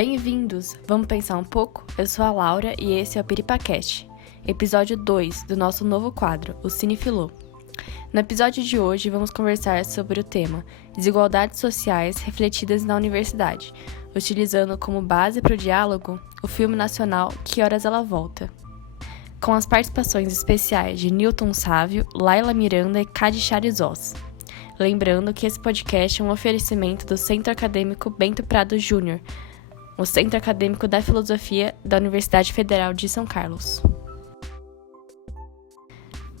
Bem-vindos! Vamos pensar um pouco? Eu sou a Laura e esse é o PiripaCast, episódio 2 do nosso novo quadro, o Cinefilô. No episódio de hoje, vamos conversar sobre o tema Desigualdades Sociais Refletidas na Universidade, utilizando como base para o diálogo o filme nacional Que Horas Ela Volta, com as participações especiais de Newton Sávio, Laila Miranda e Cade Charizós. Lembrando que esse podcast é um oferecimento do Centro Acadêmico Bento Prado Júnior, o Centro Acadêmico da Filosofia da Universidade Federal de São Carlos.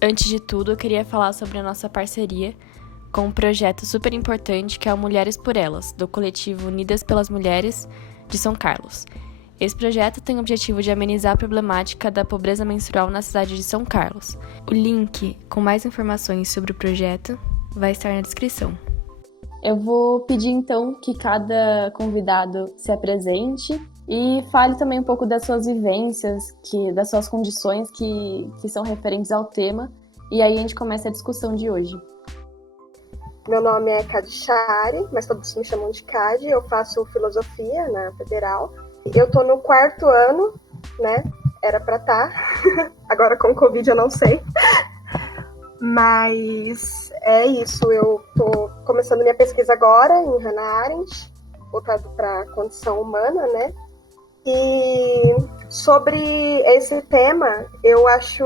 Antes de tudo, eu queria falar sobre a nossa parceria com um projeto super importante que é o Mulheres por Elas, do coletivo Unidas pelas Mulheres de São Carlos. Esse projeto tem o objetivo de amenizar a problemática da pobreza menstrual na cidade de São Carlos. O link com mais informações sobre o projeto vai estar na descrição. Eu vou pedir então que cada convidado se apresente e fale também um pouco das suas vivências, das suas condições que são referentes ao tema, e aí a gente começa a discussão de hoje. Meu nome é Cade Chari, mas todos me chamam de Cade. Eu faço filosofia na Federal. Eu estou no 4º ano, né? Era para estar. Agora com o Covid eu não sei. Mas é isso. Eu estou começando minha pesquisa agora em Hannah Arendt, voltado para a condição humana, né? E sobre esse tema, eu acho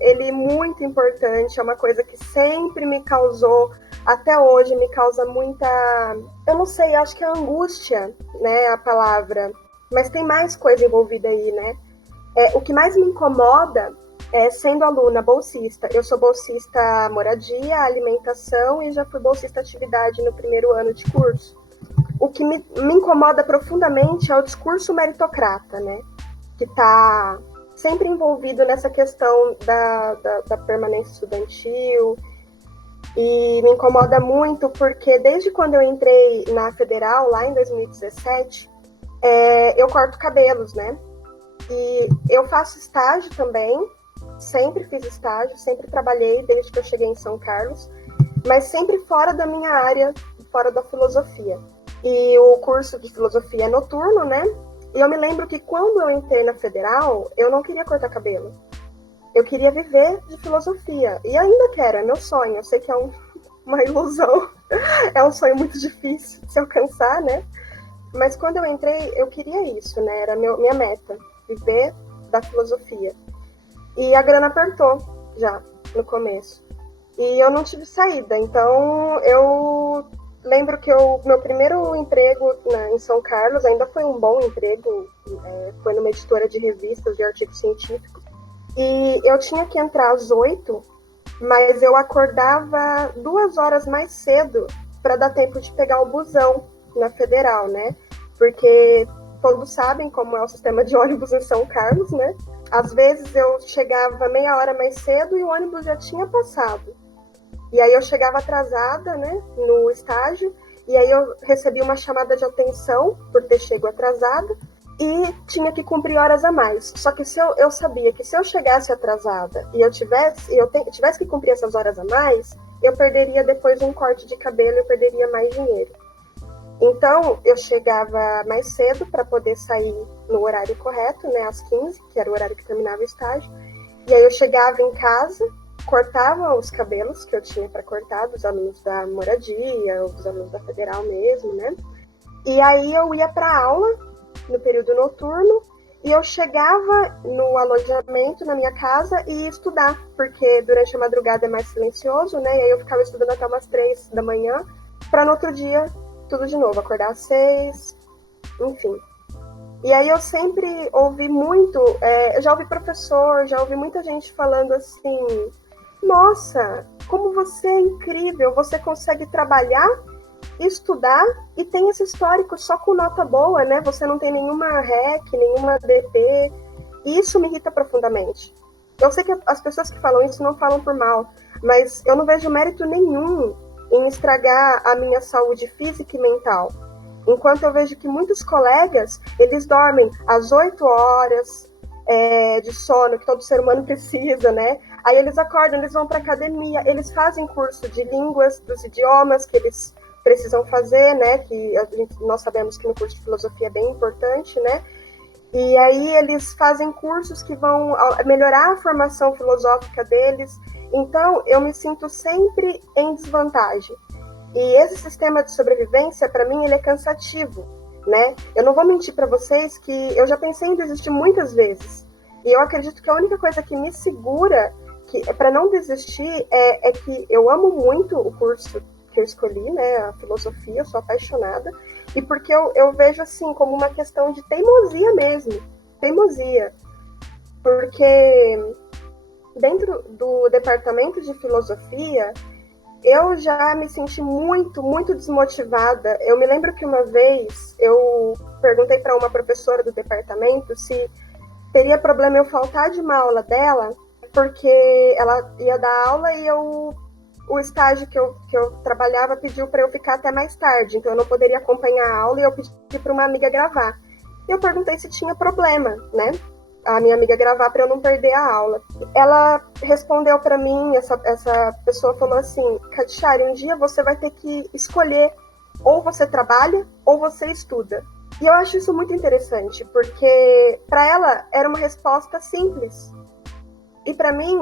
ele muito importante. É uma coisa que sempre me causou, até hoje me causa muita, eu não sei, acho que é angústia, né, a palavra, mas tem mais coisa envolvida aí, né? O que mais me incomoda é sendo aluna bolsista. Eu sou bolsista moradia, alimentação e já fui bolsista atividade no 1º ano de curso. O que me incomoda profundamente é o discurso meritocrata, né? Que está sempre envolvido nessa questão da permanência estudantil. E me incomoda muito porque desde quando eu entrei na Federal, lá em 2017, eu corto cabelos, né? E eu faço estágio também, sempre fiz estágio, sempre trabalhei desde que eu cheguei em São Carlos, mas sempre fora da minha área, fora da filosofia. E o curso de filosofia é noturno, né? E eu me lembro que quando eu entrei na Federal, eu não queria cortar cabelo. Eu queria viver de filosofia. E ainda quero, é meu sonho. Eu sei que é uma ilusão. É um sonho muito difícil de se alcançar, né? Mas quando eu entrei, eu queria isso, né? Era minha meta, viver da filosofia. E a grana apertou já, no começo. E eu não tive saída. Então, eu lembro que meu primeiro emprego em São Carlos ainda foi um bom emprego. Foi numa editora de revistas de artigos científicos. E eu tinha que entrar às 8, mas eu acordava 2 horas mais cedo para dar tempo de pegar o busão na Federal, né? Porque todos sabem como é o sistema de ônibus em São Carlos, né? Às vezes eu chegava meia hora mais cedo e o ônibus já tinha passado. E aí eu chegava atrasada, né, no estágio, e aí eu recebi uma chamada de atenção por ter chego atrasada e tinha que cumprir horas a mais. Só que eu sabia que se eu chegasse atrasada e eu tivesse que cumprir essas horas a mais, eu perderia depois um corte de cabelo, eu perderia mais dinheiro. Então, eu chegava mais cedo para poder sair no horário correto, né, às 15, que era o horário que terminava o estágio. E aí eu chegava em casa, cortava os cabelos que eu tinha para cortar, dos alunos da moradia, ou dos alunos da Federal mesmo, né? E aí eu ia para aula, no período noturno, e eu chegava no alojamento, na minha casa, e ia estudar, porque durante a madrugada é mais silencioso, né? E aí eu ficava estudando até umas 3 da manhã, para no outro dia tudo de novo, acordar às 6, enfim. E aí eu sempre ouvi muito, eu já ouvi professor, já ouvi muita gente falando assim, nossa, como você é incrível, você consegue trabalhar, estudar e tem esse histórico só com nota boa, né? Você não tem nenhuma REC, nenhuma DP, e isso me irrita profundamente. Eu sei que as pessoas que falam isso não falam por mal, mas eu não vejo mérito nenhum em estragar a minha saúde física e mental. Enquanto eu vejo que muitos colegas, eles dormem às 8 horas de sono, que todo ser humano precisa, né? Aí eles acordam, eles vão para academia, eles fazem curso de línguas, dos idiomas que eles precisam fazer, né, que nós sabemos que no curso de filosofia é bem importante, né, e aí eles fazem cursos que vão melhorar a formação filosófica deles, então eu me sinto sempre em desvantagem. E esse sistema de sobrevivência, para mim, ele é cansativo, né? Eu não vou mentir para vocês que eu já pensei em desistir muitas vezes, e eu acredito que a única coisa que me segura para não desistir é que eu amo muito o curso que eu escolhi, né, a filosofia, eu sou apaixonada, e porque eu vejo assim como uma questão de teimosia mesmo, teimosia, porque dentro do departamento de filosofia eu já me senti muito, muito desmotivada. Eu me lembro que uma vez eu perguntei para uma professora do departamento se teria problema eu faltar de uma aula dela, porque ela ia dar aula e o estágio que eu trabalhava pediu para eu ficar até mais tarde, então eu não poderia acompanhar a aula e eu pedi para uma amiga gravar. E eu perguntei se tinha problema, né? A minha amiga gravar para eu não perder a aula. Ela respondeu para mim, essa pessoa falou assim: Khadchari, um dia você vai ter que escolher, ou você trabalha ou você estuda. E eu acho isso muito interessante, porque para ela era uma resposta simples. E para mim,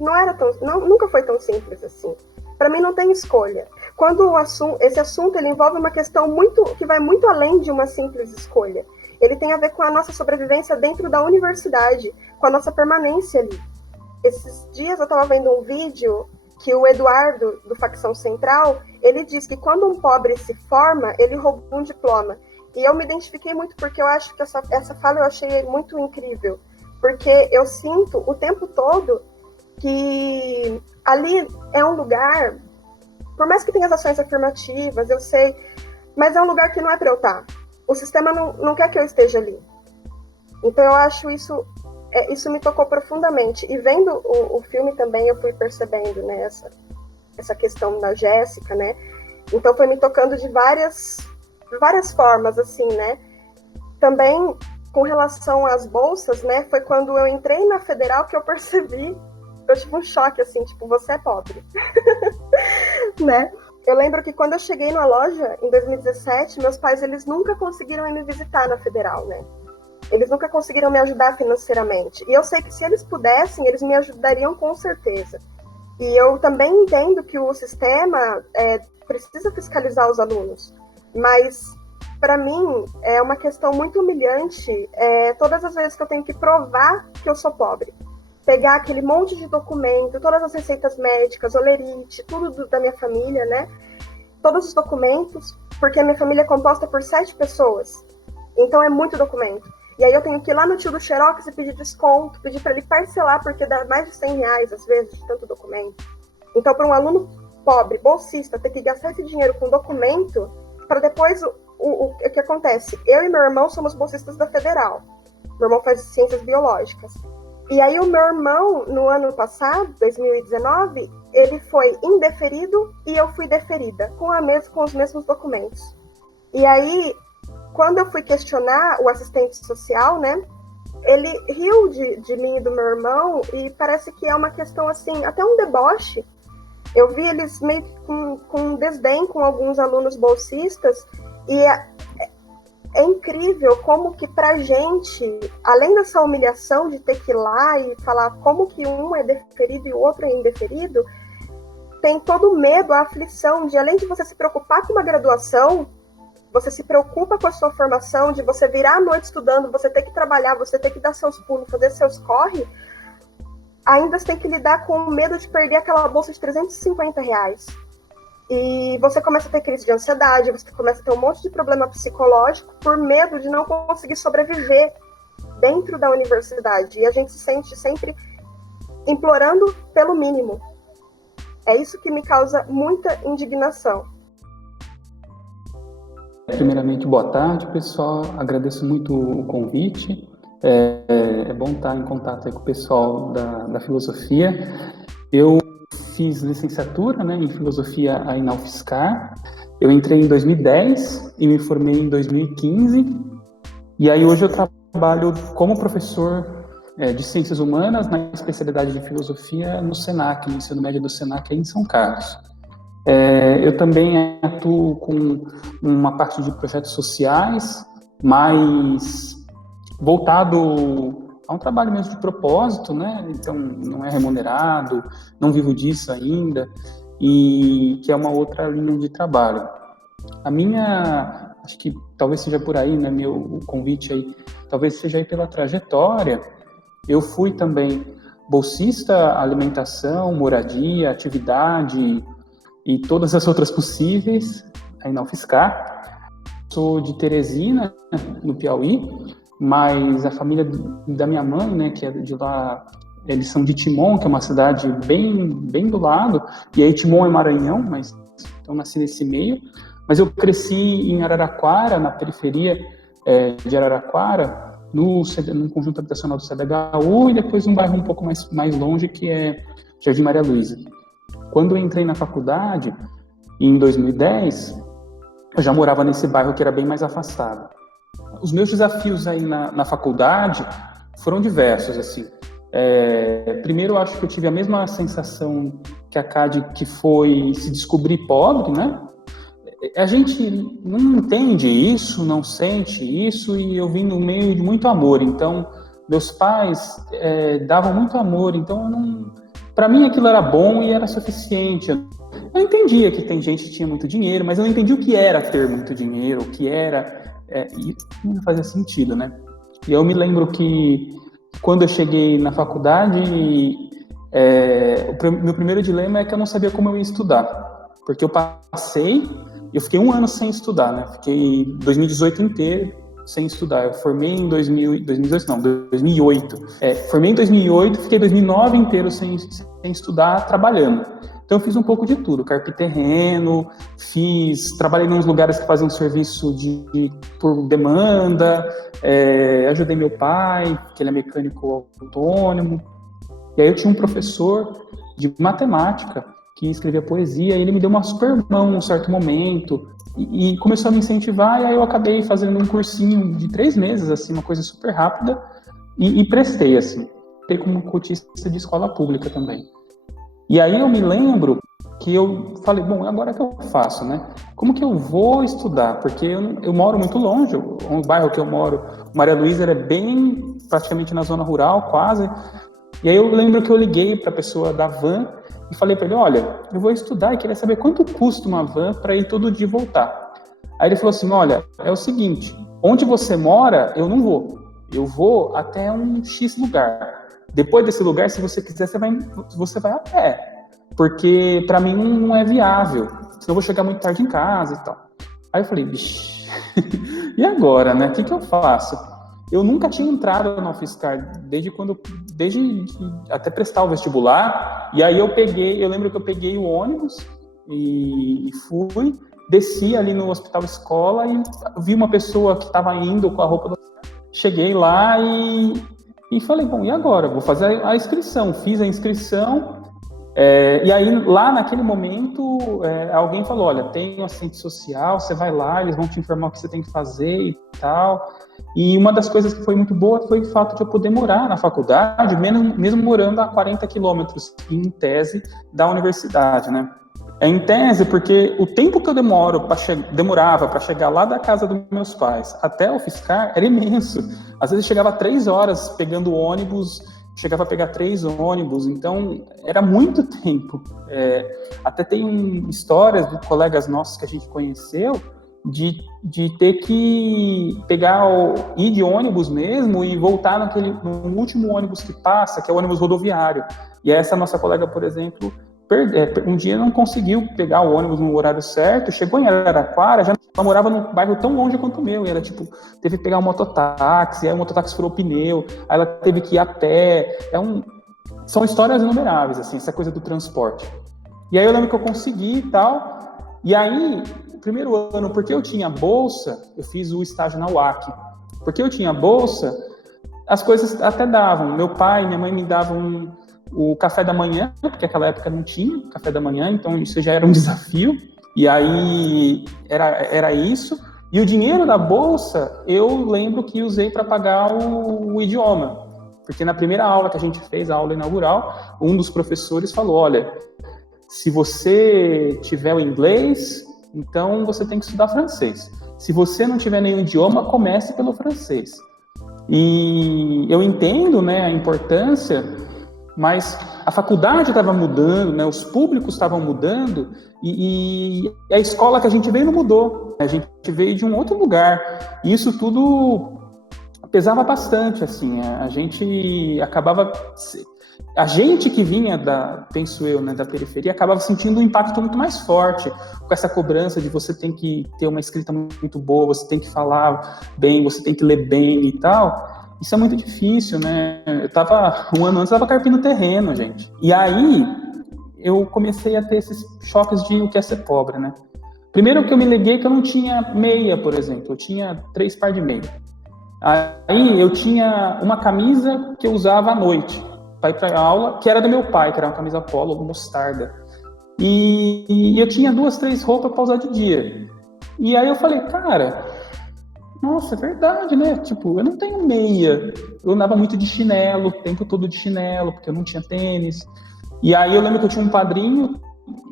nunca foi tão simples assim. Para mim não tem escolha. Quando esse assunto ele envolve uma questão que vai muito além de uma simples escolha. Ele tem a ver com a nossa sobrevivência dentro da universidade, com a nossa permanência ali. Esses dias eu estava vendo um vídeo que o Eduardo, do Facção Central, ele diz que quando um pobre se forma, ele rouba um diploma. E eu me identifiquei muito porque eu acho que essa fala eu achei muito incrível. Porque eu sinto o tempo todo que ali é um lugar, por mais que tenha as ações afirmativas, eu sei, mas é um lugar que não é para eu estar. O sistema não quer que eu esteja ali. Então eu acho isso me tocou profundamente. E vendo o filme também eu fui percebendo, né, essa questão da Jéssica, né? Então foi me tocando de várias formas, assim, né? Também com relação às bolsas, né? Foi quando eu entrei na Federal que eu percebi, eu tive um choque, assim, tipo, você é pobre. Né? Eu lembro que quando eu cheguei na loja, em 2017, meus pais, eles nunca conseguiram ir me visitar na Federal, né? Eles nunca conseguiram me ajudar financeiramente. E eu sei que se eles pudessem, eles me ajudariam com certeza. E eu também entendo que o sistema precisa fiscalizar os alunos. Mas, para mim, é uma questão muito humilhante todas as vezes que eu tenho que provar que eu sou pobre. Pegar aquele monte de documento, todas as receitas médicas, olerite, tudo da minha família, né? Todos os documentos, porque a minha família é composta por 7 pessoas. Então é muito documento. E aí eu tenho que ir lá no tio do Xerox e pedir desconto, pedir para ele parcelar, porque dá mais de R$100 às vezes, de tanto documento. Então, para um aluno pobre, bolsista, ter que gastar esse dinheiro com documento, para depois o que acontece? Eu e meu irmão somos bolsistas da Federal. Meu irmão faz ciências biológicas. E aí o meu irmão, no ano passado, 2019, ele foi indeferido e eu fui deferida, com os mesmos documentos. E aí, quando eu fui questionar o assistente social, né, ele riu de mim e do meu irmão e parece que é uma questão assim, até um deboche. Eu vi eles meio que com desdém com alguns alunos bolsistas e é incrível como que pra gente, além dessa humilhação de ter que ir lá e falar como que um é deferido e o outro é indeferido, tem todo o medo, a aflição de, além de você se preocupar com uma graduação, você se preocupa com a sua formação, de você virar à noite estudando, você ter que trabalhar, você ter que dar seus pulos, fazer seus corre, ainda você tem que lidar com o medo de perder aquela bolsa de R$350. E você começa a ter crise de ansiedade, você começa a ter um monte de problema psicológico por medo de não conseguir sobreviver dentro da universidade. E a gente se sente sempre implorando pelo mínimo. É isso que me causa muita indignação. Primeiramente, boa tarde, pessoal. Agradeço muito o convite. É bom estar em contato aí com o pessoal da filosofia. Eu fiz licenciatura, né, em filosofia aí na UFSCar. Eu entrei em 2010 e me formei em 2015. E aí hoje eu trabalho como professor de ciências humanas na especialidade de filosofia no SENAC, no ensino médio do SENAC aí em São Carlos. Eu também atuo com uma parte de projetos sociais, mais voltado a um trabalho mesmo de propósito, né? Então, não é remunerado, não vivo disso ainda, e que é uma outra linha de trabalho. A minha, acho que talvez seja por aí, né, meu convite aí, talvez seja aí pela trajetória. Eu fui também bolsista, alimentação, moradia, atividade e todas as outras possíveis aí na UFSCar. Sou de Teresina, no Piauí, mas a família da minha mãe, né, que é de lá, eles são de Timon, que é uma cidade bem do lado, e aí Timon é Maranhão, mas então nasci nesse meio. Mas eu cresci em Araraquara, na periferia de Araraquara, no conjunto habitacional do CDHU, e depois um bairro um pouco mais longe, que é Jardim Maria Luísa. Quando eu entrei na faculdade, em 2010, eu já morava nesse bairro que era bem mais afastado. Os meus desafios aí na faculdade foram diversos, assim. Primeiro, eu acho que eu tive a mesma sensação que a Cade, que foi se descobrir pobre, né? A gente não entende isso, não sente isso, e eu vim no meio de muito amor. Então, meus pais davam muito amor, então para mim aquilo era bom e era suficiente. Eu entendia que tem gente que tinha muito dinheiro, mas eu não entendia o que era ter muito dinheiro, o que era... e não fazia sentido, né? E eu me lembro que quando eu cheguei na faculdade, meu primeiro dilema é que eu não sabia como eu ia estudar, porque eu fiquei um ano sem estudar, né? Fiquei 2018 inteiro sem estudar. Eu formei em 2008. Formei em 2008, fiquei 2009 inteiro sem estudar, trabalhando. Então eu fiz um pouco de tudo, carpir terreno, trabalhei em uns lugares que faziam serviço por demanda, ajudei meu pai, que ele é mecânico autônomo. E aí eu tinha um professor de matemática que escrevia poesia, e ele me deu uma super mão num certo momento, e começou a me incentivar, e aí eu acabei fazendo um cursinho de 3 meses, assim, uma coisa super rápida, e prestei, assim. Prestei como cotista de escola pública também. E aí eu me lembro que eu falei, bom, agora o que eu faço, né? Como que eu vou estudar? Porque eu moro muito longe, o bairro que eu moro, Maria Luísa, é bem praticamente na zona rural, quase. E aí eu lembro que eu liguei para a pessoa da van e falei para ele, olha, eu vou estudar e queria saber quanto custa uma van para ir todo dia e voltar. Aí ele falou assim, olha, é o seguinte, onde você mora, eu não vou. Eu vou até um X lugar. Depois desse lugar, se você quiser, você vai a pé. Porque para mim não é viável. Senão eu vou chegar muito tarde em casa e tal. Aí eu falei, bicho, e agora, né? O que eu faço? Eu nunca tinha entrado na UFSCar, desde até prestar o vestibular, e aí eu lembro que eu peguei o ônibus e fui, desci ali no Hospital Escola e vi uma pessoa que estava indo com a roupa do... Cheguei lá e falei, bom, e agora? Vou fazer a inscrição. Fiz a inscrição, e aí lá naquele momento alguém falou, olha, tem um assistente social, você vai lá, eles vão te informar o que você tem que fazer e tal. E uma das coisas que foi muito boa foi o fato de eu poder morar na faculdade, mesmo morando a 40 quilômetros, em tese, da universidade, né? Em tese, porque o tempo que eu demorava para chegar lá da casa dos meus pais até o UFSCar era imenso. Às vezes chegava 3 horas pegando ônibus, chegava a pegar 3 ônibus, então era muito tempo. Até tem histórias de colegas nossos que a gente conheceu de ter que ir de ônibus mesmo e voltar no último ônibus que passa, que é o ônibus rodoviário. E essa nossa colega, por exemplo, um dia não conseguiu pegar o ônibus no horário certo, chegou em Araraquara, ela morava num bairro tão longe quanto o meu, e ela teve que pegar um mototáxi, aí o mototáxi furou o pneu, aí ela teve que ir a pé. São histórias inumeráveis, assim, essa coisa do transporte. E aí eu lembro que eu consegui e tal, e aí, primeiro ano, porque eu tinha bolsa, eu fiz o estágio na UAC. Porque eu tinha bolsa, as coisas até davam. Meu pai e minha mãe me davam o café da manhã, porque naquela época não tinha café da manhã, então isso já era um desafio. E aí era isso. E o dinheiro da bolsa, eu lembro que usei para pagar o idioma. Porque na primeira aula que a gente fez, a aula inaugural, um dos professores falou, olha, se você tiver o inglês, então você tem que estudar francês. Se você não tiver nenhum idioma, comece pelo francês. E eu entendo, né, a importância, mas a faculdade estava mudando, né, os públicos estavam mudando, e a escola que a gente veio não mudou. A gente veio de um outro lugar. E isso tudo pesava bastante, assim. A gente acabava... A gente que vinha penso eu, né, da periferia, acabava sentindo um impacto muito mais forte, com essa cobrança de você tem que ter uma escrita muito boa, você tem que falar bem, você tem que ler bem e tal. Isso é muito difícil, né? Um ano antes, eu estava carpindo terreno, gente. E aí, eu comecei a ter esses choques de o que é ser pobre, né? Primeiro que eu me liguei que eu não tinha meia, por exemplo. Eu tinha 3 pares de meia. Aí, eu tinha uma camisa que eu usava à noite, para ir para aula, que era do meu pai, que era uma camisa polo, mostarda. E eu tinha 2, 3 roupas para usar de dia. E aí eu falei, cara, nossa, é verdade, né? Tipo, eu não tenho meia. Eu andava muito de chinelo, o tempo todo de chinelo, porque eu não tinha tênis. E aí eu lembro que eu tinha um padrinho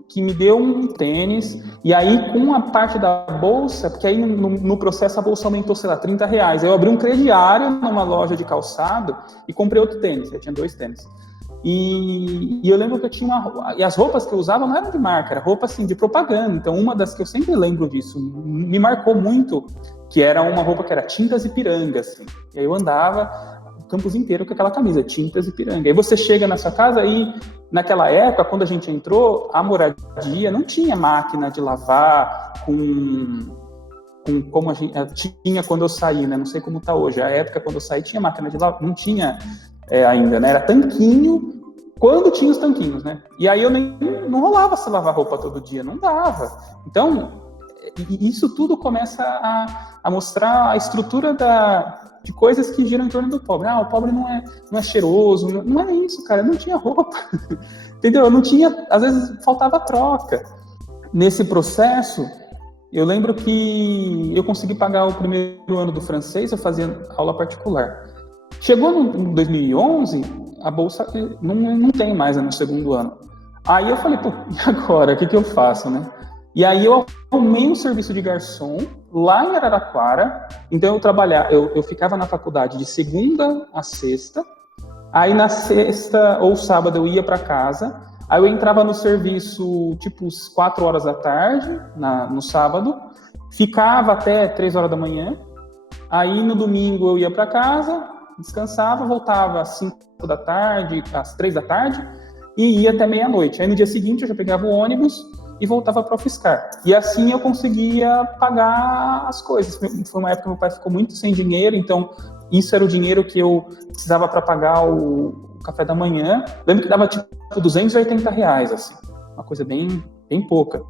que me deu um tênis, e aí com a parte da bolsa, porque aí no processo a bolsa aumentou, sei lá, R$30. Aí eu abri um crediário numa loja de calçado e comprei outro tênis, eu tinha 2 tênis. E eu lembro que eu tinha e as roupas que eu usava não eram de marca, era roupa assim, de propaganda. Então uma das que eu sempre lembro disso, me marcou muito, que era uma roupa que era Tintas Ipiranga, assim. E aí eu andava o campus inteiro com aquela camisa, Tintas Ipiranga. Aí você chega na sua casa e, naquela época, quando a gente entrou, a moradia não tinha máquina de lavar como a gente tinha quando eu saí, né? Não sei como tá hoje. A época, quando eu saí, tinha máquina de lavar, não tinha ainda, né? Era tanquinho, quando tinha os tanquinhos, né? E aí não rolava se lavar roupa todo dia, não dava. Então, isso tudo começa a mostrar a estrutura de coisas que giram em torno do pobre. O pobre não é cheiroso, não é isso, cara. Eu não tinha roupa, entendeu? Eu não tinha, às vezes faltava troca. Nesse processo, eu lembro que eu consegui pagar o primeiro ano do francês, eu fazia aula particular. Chegou em 2011, a bolsa não tem mais, né, no segundo ano. Aí eu falei, pô, e agora? O que eu faço, né? E aí eu arrumei um serviço de garçom lá em Araraquara. Então eu ficava na faculdade de segunda a sexta. Aí na sexta ou sábado eu ia para casa. Aí eu entrava no serviço tipo 4 horas da tarde, no sábado. Ficava até 3 horas da manhã. Aí no domingo eu ia para casa, descansava, voltava às 5 da tarde, às 3 da tarde e ia até meia-noite. Aí no dia seguinte eu já pegava o ônibus e voltava para o UFSCar. E assim eu conseguia pagar as coisas. Foi uma época que meu pai ficou muito sem dinheiro, então isso era o dinheiro que eu precisava para pagar o café da manhã. Lembro que dava tipo R$280, assim, uma coisa bem, bem pouca.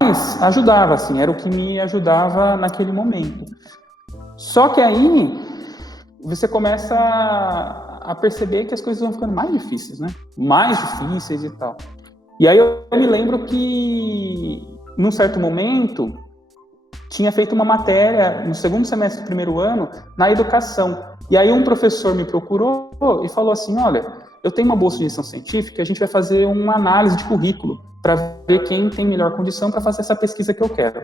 Mas ajudava, assim, era o que me ajudava naquele momento. Só que aí você começa a perceber que as coisas vão ficando mais difíceis, né? Mais difíceis e tal. E aí eu me lembro que, num certo momento, tinha feito uma matéria no segundo semestre do primeiro ano na educação. E aí um professor me procurou e falou assim, olha, eu tenho uma bolsa de iniciação científica, a gente vai fazer uma análise de currículo para ver quem tem melhor condição para fazer essa pesquisa que eu quero.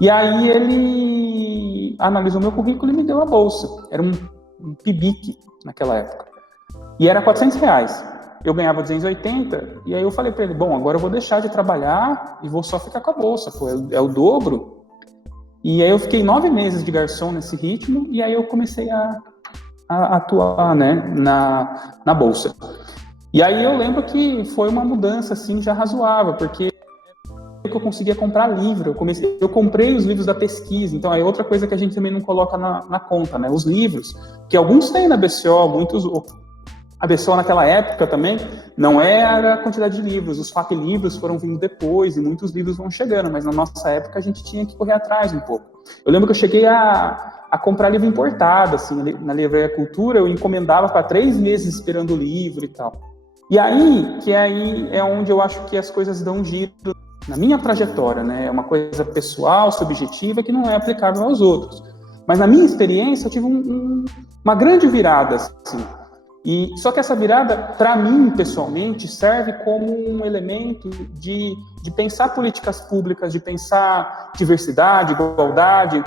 E aí ele analisou meu currículo e me deu a bolsa. Era um PIBIC naquela época. E era R$400. Eu ganhava 280, e aí eu falei para ele, bom, agora eu vou deixar de trabalhar e vou só ficar com a bolsa, pô, é o dobro. E aí eu fiquei 9 meses de garçom nesse ritmo, e aí eu comecei a atuar, né, na bolsa. E aí eu lembro que foi uma mudança, assim, já razoável, porque eu conseguia comprar livro, eu comprei os livros da pesquisa, então é outra coisa que a gente também não coloca na conta, né, os livros, que alguns têm na BCO, muitos... A BCO naquela época também não era a quantidade de livros, os FAQ-livros foram vindo depois e muitos livros vão chegando, mas na nossa época a gente tinha que correr atrás um pouco. Eu lembro que eu cheguei a comprar livro importado, assim, na Livraria Cultura, eu encomendava para 3 meses esperando o livro e tal. E aí é onde eu acho que as coisas dão um giro na minha trajetória, né? É uma coisa pessoal, subjetiva, que não é aplicável aos outros. Mas na minha experiência eu tive uma grande virada, assim. E só que essa virada, para mim, pessoalmente, serve como um elemento de pensar políticas públicas, de pensar diversidade, igualdade.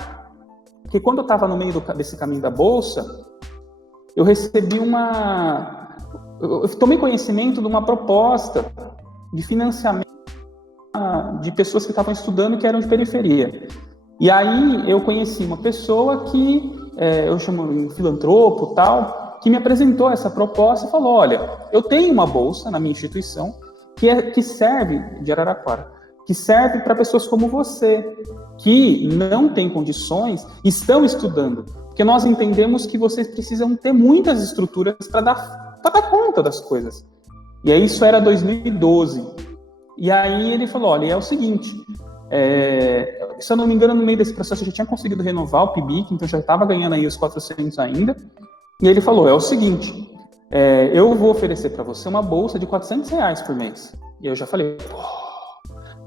Porque quando eu estava no meio desse caminho da Bolsa, eu recebi eu tomei conhecimento de uma proposta de financiamento de pessoas que estavam estudando e que eram de periferia. E aí eu conheci uma pessoa que, eu chamo de um filantropo, tal, que me apresentou essa proposta e falou, olha, eu tenho uma bolsa na minha instituição que serve, de Araraquara, que serve para pessoas como você, que não têm condições, estão estudando, porque nós entendemos que vocês precisam ter muitas estruturas para dar conta das coisas. E aí isso era 2012. E aí ele falou, olha, é o seguinte, se eu não me engano, no meio desse processo eu já tinha conseguido renovar o PIBIC, então já estava ganhando aí os 400 ainda. E ele falou, é o seguinte, eu vou oferecer para você uma bolsa de R$400 por mês. E eu já falei,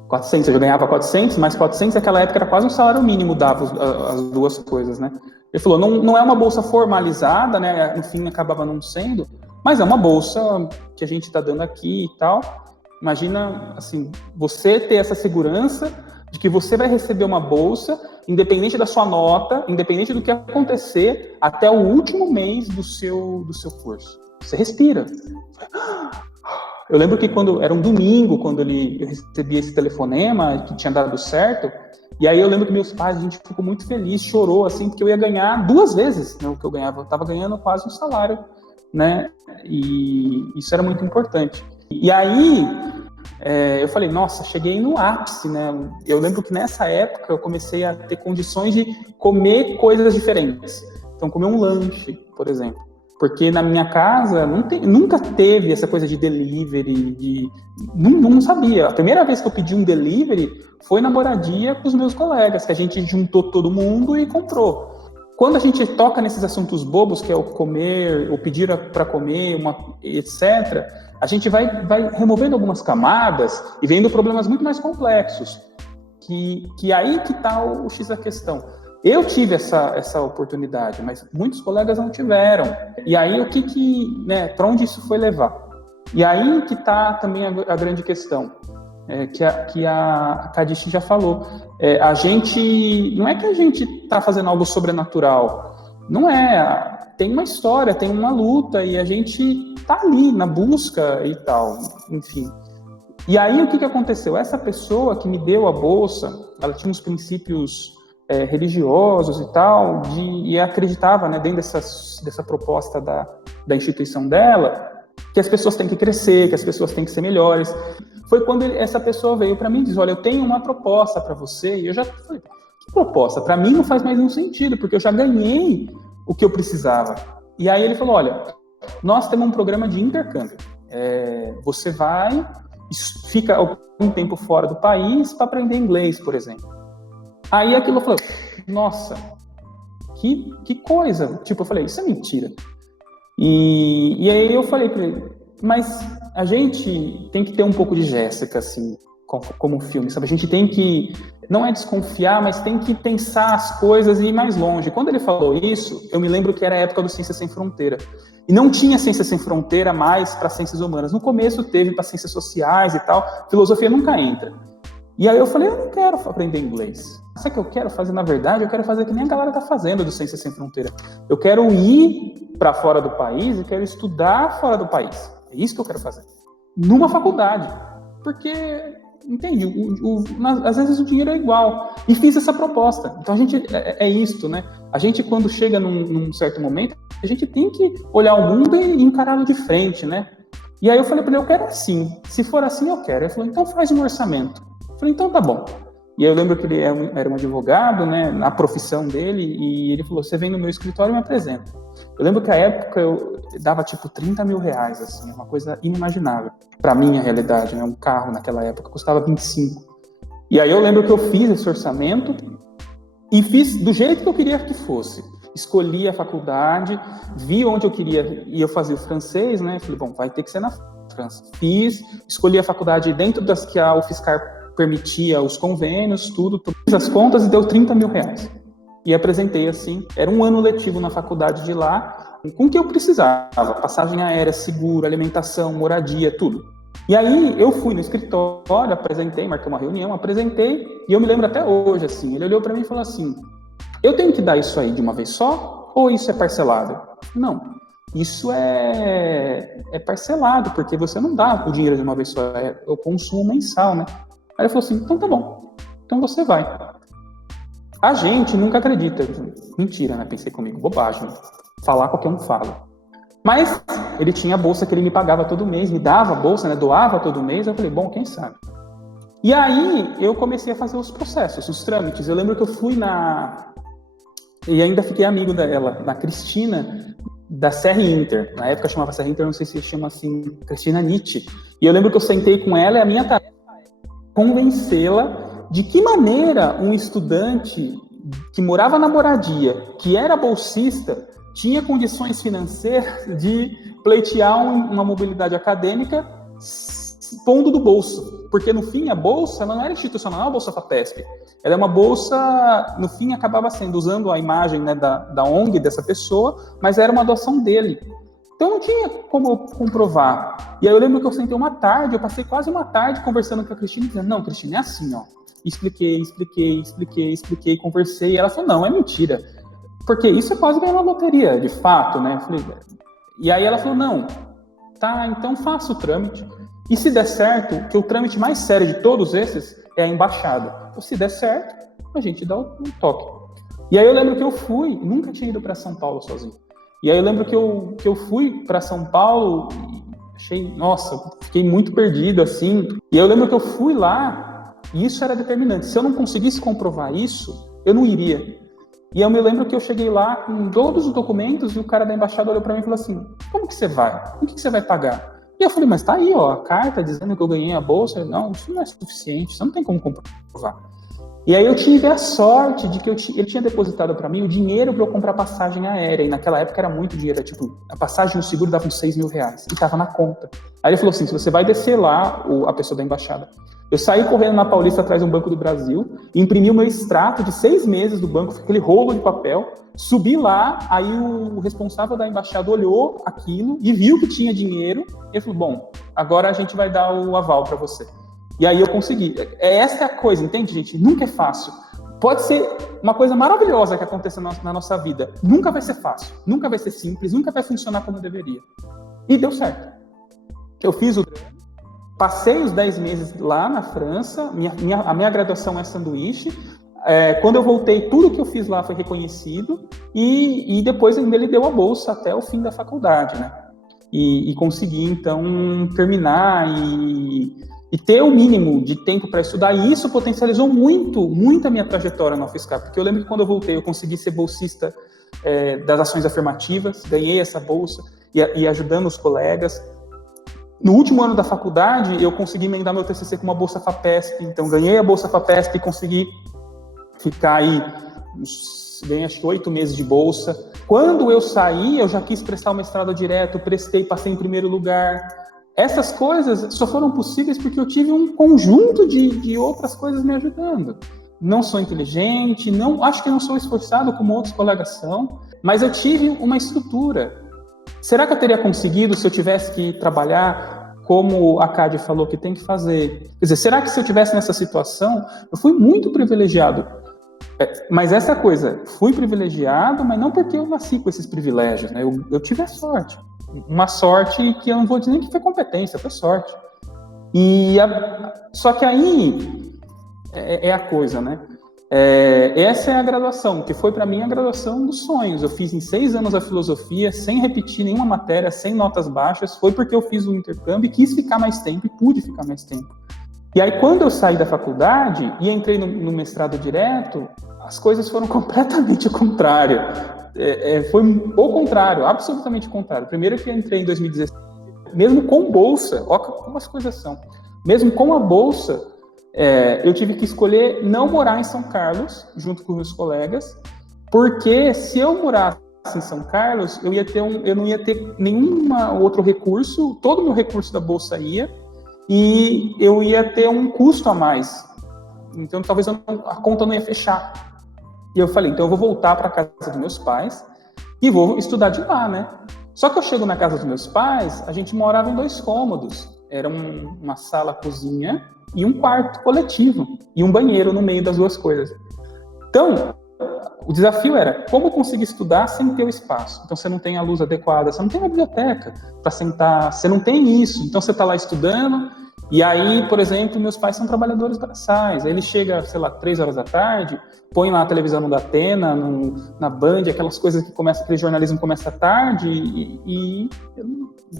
400, eu já ganhava 400, mas 400 naquela época era quase um salário mínimo, dava as duas coisas, né? Ele falou, não é uma bolsa formalizada, né? No fim acabava não sendo, mas é uma bolsa que a gente está dando aqui e tal. Imagina, assim, você ter essa segurança de que você vai receber uma bolsa, independente da sua nota, independente do que acontecer, até o último mês do seu curso. Você respira. Eu lembro que quando era um domingo, quando eu recebi esse telefonema, que tinha dado certo, e aí eu lembro que meus pais, a gente ficou muito feliz, chorou, assim, porque eu ia ganhar 2 vezes, né, o que eu ganhava. Eu estava ganhando quase um salário, né, e isso era muito importante. E aí, eu falei, nossa, cheguei no ápice, né? Eu lembro que nessa época eu comecei a ter condições de comer coisas diferentes. Então, comer um lanche, por exemplo. Porque na minha casa nunca teve essa coisa de delivery, não sabia. A primeira vez que eu pedi um delivery foi na moradia com os meus colegas, que a gente juntou todo mundo e comprou. Quando a gente toca nesses assuntos bobos, que é o comer, o pedir para comer, etc., a gente vai removendo algumas camadas e vendo problemas muito mais complexos. Que aí que está o X da questão. Eu tive essa oportunidade, mas muitos colegas não tiveram. E aí, né, para onde isso foi levar? E aí que está também a grande questão, que a Kadish já falou. Não é que a gente está fazendo algo sobrenatural, não é. Tem uma história, tem uma luta, e a gente está ali na busca e tal, enfim. E aí, o que aconteceu? Essa pessoa que me deu a bolsa, ela tinha uns princípios religiosos e tal, e acreditava, né, dentro dessa proposta da instituição dela, que as pessoas têm que crescer, que as pessoas têm que ser melhores. Foi quando essa pessoa veio para mim e disse, olha, eu tenho uma proposta para você, e eu já falei, que proposta? Para mim não faz mais nenhum sentido, porque eu já ganhei o que eu precisava. E aí ele falou, olha, nós temos um programa de intercâmbio, você fica algum tempo fora do país para aprender inglês, por exemplo. Aí aquilo falou, nossa, que coisa. Tipo, eu falei, isso é mentira. E aí eu falei pra ele, mas a gente tem que ter um pouco de Jéssica, assim, como filme, sabe? A gente tem que, não é desconfiar, mas tem que pensar as coisas e ir mais longe. Quando ele falou isso, eu me lembro que era a época do Ciências Sem Fronteira. E não tinha Ciências Sem Fronteira mais para ciências humanas. No começo teve para ciências sociais e tal, filosofia nunca entra. E aí eu falei, eu não quero aprender inglês. Sabe o que eu quero fazer, na verdade? Eu quero fazer que nem a galera tá fazendo do Ciências Sem Fronteira. Eu quero ir para fora do país e quero estudar fora do país. É isso que eu quero fazer. Numa faculdade. Porque, entende, às vezes o dinheiro é igual. E fiz essa proposta. Então a gente, é isto, né? A gente, quando chega num certo momento, a gente tem que olhar o mundo e encará-lo de frente, né? E aí eu falei para ele, eu quero assim. Se for assim, eu quero. Ele falou, então faz um orçamento. Eu falei, então tá bom. E eu lembro que ele era um advogado, né, na profissão dele, e ele falou, você vem no meu escritório e me apresenta. Eu lembro que à época eu dava tipo 30 mil reais, assim, uma coisa inimaginável. Pra minha realidade, né, um carro naquela época custava 25. E aí eu lembro que eu fiz esse orçamento e fiz do jeito que eu queria que fosse. Escolhi a faculdade, vi onde eu queria, e eu fazia o francês, né, falei, bom, vai ter que ser na França. Escolhi a faculdade dentro das que a UFSCar permitia os convênios, tudo, fiz as contas e deu 30 mil reais. e apresentei assim. Era um ano letivo na faculdade de lá, com o que eu precisava, passagem aérea, seguro, alimentação, moradia, tudo. E aí eu fui no escritório, apresentei, marquei uma reunião, apresentei, e eu me lembro até hoje, assim, ele olhou para mim e falou assim, eu tenho que dar isso aí de uma vez só, ou isso é parcelado? Não, isso é parcelado, porque você não dá o dinheiro de uma vez só, é o consumo mensal, né? Aí ele falou assim, então tá bom, então você vai. A gente nunca acredita. Mentira, né? Pensei comigo, bobagem. Falar qualquer um fala. Mas ele tinha a bolsa que ele me pagava todo mês, me dava a bolsa, né? Doava todo mês. Eu falei, bom, quem sabe? E aí eu comecei a fazer os processos, os trâmites. Eu lembro que eu fui e ainda fiquei amigo dela, da Cristina, da Serri Inter. Na época chamava Serri Inter, não sei se chama assim, Cristina Nietzsche. E eu lembro que eu sentei com ela e a minha tarefa era convencê-la de que maneira um estudante que morava na moradia, que era bolsista, tinha condições financeiras de pleitear uma mobilidade acadêmica pondo do bolso. Porque, no fim, a bolsa ela não era institucional, a bolsa FAPESP. Ela é uma bolsa, no fim, acabava sendo, usando a imagem, né, da ONG dessa pessoa, mas era uma doação dele. Então, não tinha como comprovar. E aí eu lembro que eu sentei uma tarde, eu passei quase uma tarde conversando com a Cristina, dizendo, não, Cristina, é assim, ó. Expliquei, conversei, e ela falou, não, é mentira, porque isso é quase ganhar uma loteria, de fato, né? Eu falei, e aí ela falou, não, tá, então faça o trâmite, e se der certo, que o trâmite mais sério de todos esses é a embaixada, então, se der certo, a gente dá o toque. E aí eu lembro que eu fui, nunca tinha ido para São Paulo sozinho, e aí eu lembro que eu fui para São Paulo, achei, nossa, fiquei muito perdido, assim, e eu lembro que eu fui lá. E isso era determinante. Se eu não conseguisse comprovar isso, eu não iria. E eu me lembro que eu cheguei lá com todos os documentos e o cara da embaixada olhou para mim e falou assim, como que você vai? O que você vai pagar? E eu falei, mas tá aí, ó, a carta dizendo que eu ganhei a bolsa. Não, isso não é suficiente, você não tem como comprovar. E aí eu tive a sorte de que ele tinha depositado para mim o dinheiro para eu comprar passagem aérea. E naquela época era muito dinheiro, tipo, a passagem no seguro dava uns 6 mil reais. E tava na conta. Aí ele falou assim, se você vai descer lá, a pessoa da embaixada. Eu saí correndo na Paulista atrás do Banco do Brasil, imprimi o meu extrato de 6 meses do banco, aquele rolo de papel, subi lá, aí o responsável da embaixada olhou aquilo e viu que tinha dinheiro, e falou, bom, agora a gente vai dar o aval para você. E aí eu consegui. Essa é a coisa, entende, gente? Nunca é fácil. Pode ser uma coisa maravilhosa que aconteça na nossa vida. Nunca vai ser fácil, nunca vai ser simples, nunca vai funcionar como deveria. E deu certo. Eu fiz o passei os 10 meses lá na França, a minha graduação é sanduíche. Quando eu voltei, tudo que eu fiz lá foi reconhecido e depois ainda ele deu a bolsa até o fim da faculdade, né? E consegui, então, terminar e ter o mínimo de tempo para estudar. E isso potencializou muito a minha trajetória na UFSCar, porque eu lembro que quando eu voltei, eu consegui ser bolsista das ações afirmativas, ganhei essa bolsa e ajudando os colegas. No último ano da faculdade, eu consegui emendar meu TCC com uma bolsa FAPESP, então ganhei a bolsa FAPESP e consegui ficar aí, ganhei acho que 8 meses de bolsa. Quando eu saí, eu já quis prestar o mestrado direto, prestei, passei em primeiro lugar. Essas coisas só foram possíveis porque eu tive um conjunto de outras coisas me ajudando. Não sou inteligente, acho que não sou esforçado como outros colegas são, mas eu tive uma estrutura. Será que eu teria conseguido se eu tivesse que trabalhar como a Cádia falou que tem que fazer? Quer dizer, será que se eu tivesse nessa situação, eu fui muito privilegiado. Mas essa coisa, fui privilegiado, mas não porque eu nasci com esses privilégios, né? Eu tive a sorte. Uma sorte que eu não vou dizer nem que foi competência, foi sorte. Só que aí é a coisa, né? Essa é a graduação, que foi para mim a graduação dos sonhos. Eu fiz em 6 anos a filosofia, sem repetir nenhuma matéria, sem notas baixas. Foi porque eu fiz o intercâmbio e quis ficar mais tempo e pude ficar mais tempo. E aí, quando eu saí da faculdade e entrei no mestrado direto, as coisas foram completamente ao contrário. Foi o contrário, absolutamente o contrário. Primeiro que eu entrei em 2016, mesmo com bolsa, olha como as coisas são. Mesmo com a bolsa, eu tive que escolher não morar em São Carlos, junto com meus colegas, porque se eu morasse em São Carlos, eu não ia ter nenhum outro recurso, todo o meu recurso da bolsa ia, e eu ia ter um custo a mais. Então, talvez a conta não ia fechar. E eu falei, então eu vou voltar para casa dos meus pais e vou estudar de lá, né? Só que eu chego na casa dos meus pais, a gente morava em 2 cômodos. Era uma sala-cozinha e um quarto coletivo. E um banheiro no meio das 2 coisas. Então, o desafio era como conseguir estudar sem ter o espaço. Então, você não tem a luz adequada, você não tem uma biblioteca para sentar, você não tem isso. Então, você está lá estudando, e aí, por exemplo, meus pais são trabalhadores braçais. Aí ele chega, sei lá, 3 horas da tarde, põe lá a televisão no Datena, na Band, aquelas coisas que começa, aquele jornalismo começa tarde, e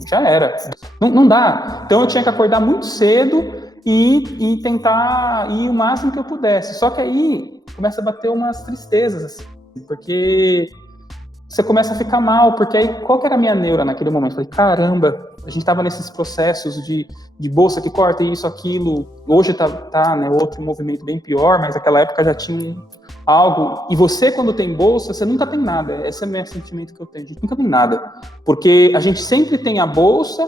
já era. Não dá. Então, eu tinha que acordar muito cedo e tentar ir o máximo que eu pudesse. Só que aí começa a bater umas tristezas, assim, porque você começa a ficar mal, porque aí qual que era a minha neura naquele momento? Eu falei, caramba, a gente estava nesses processos de bolsa que corta isso, aquilo, hoje tá né, outro movimento bem pior, mas naquela época já tinha algo, e você quando tem bolsa, você nunca tem nada, esse é o meu sentimento que eu tenho, a gente nunca tem nada, porque a gente sempre tem a bolsa,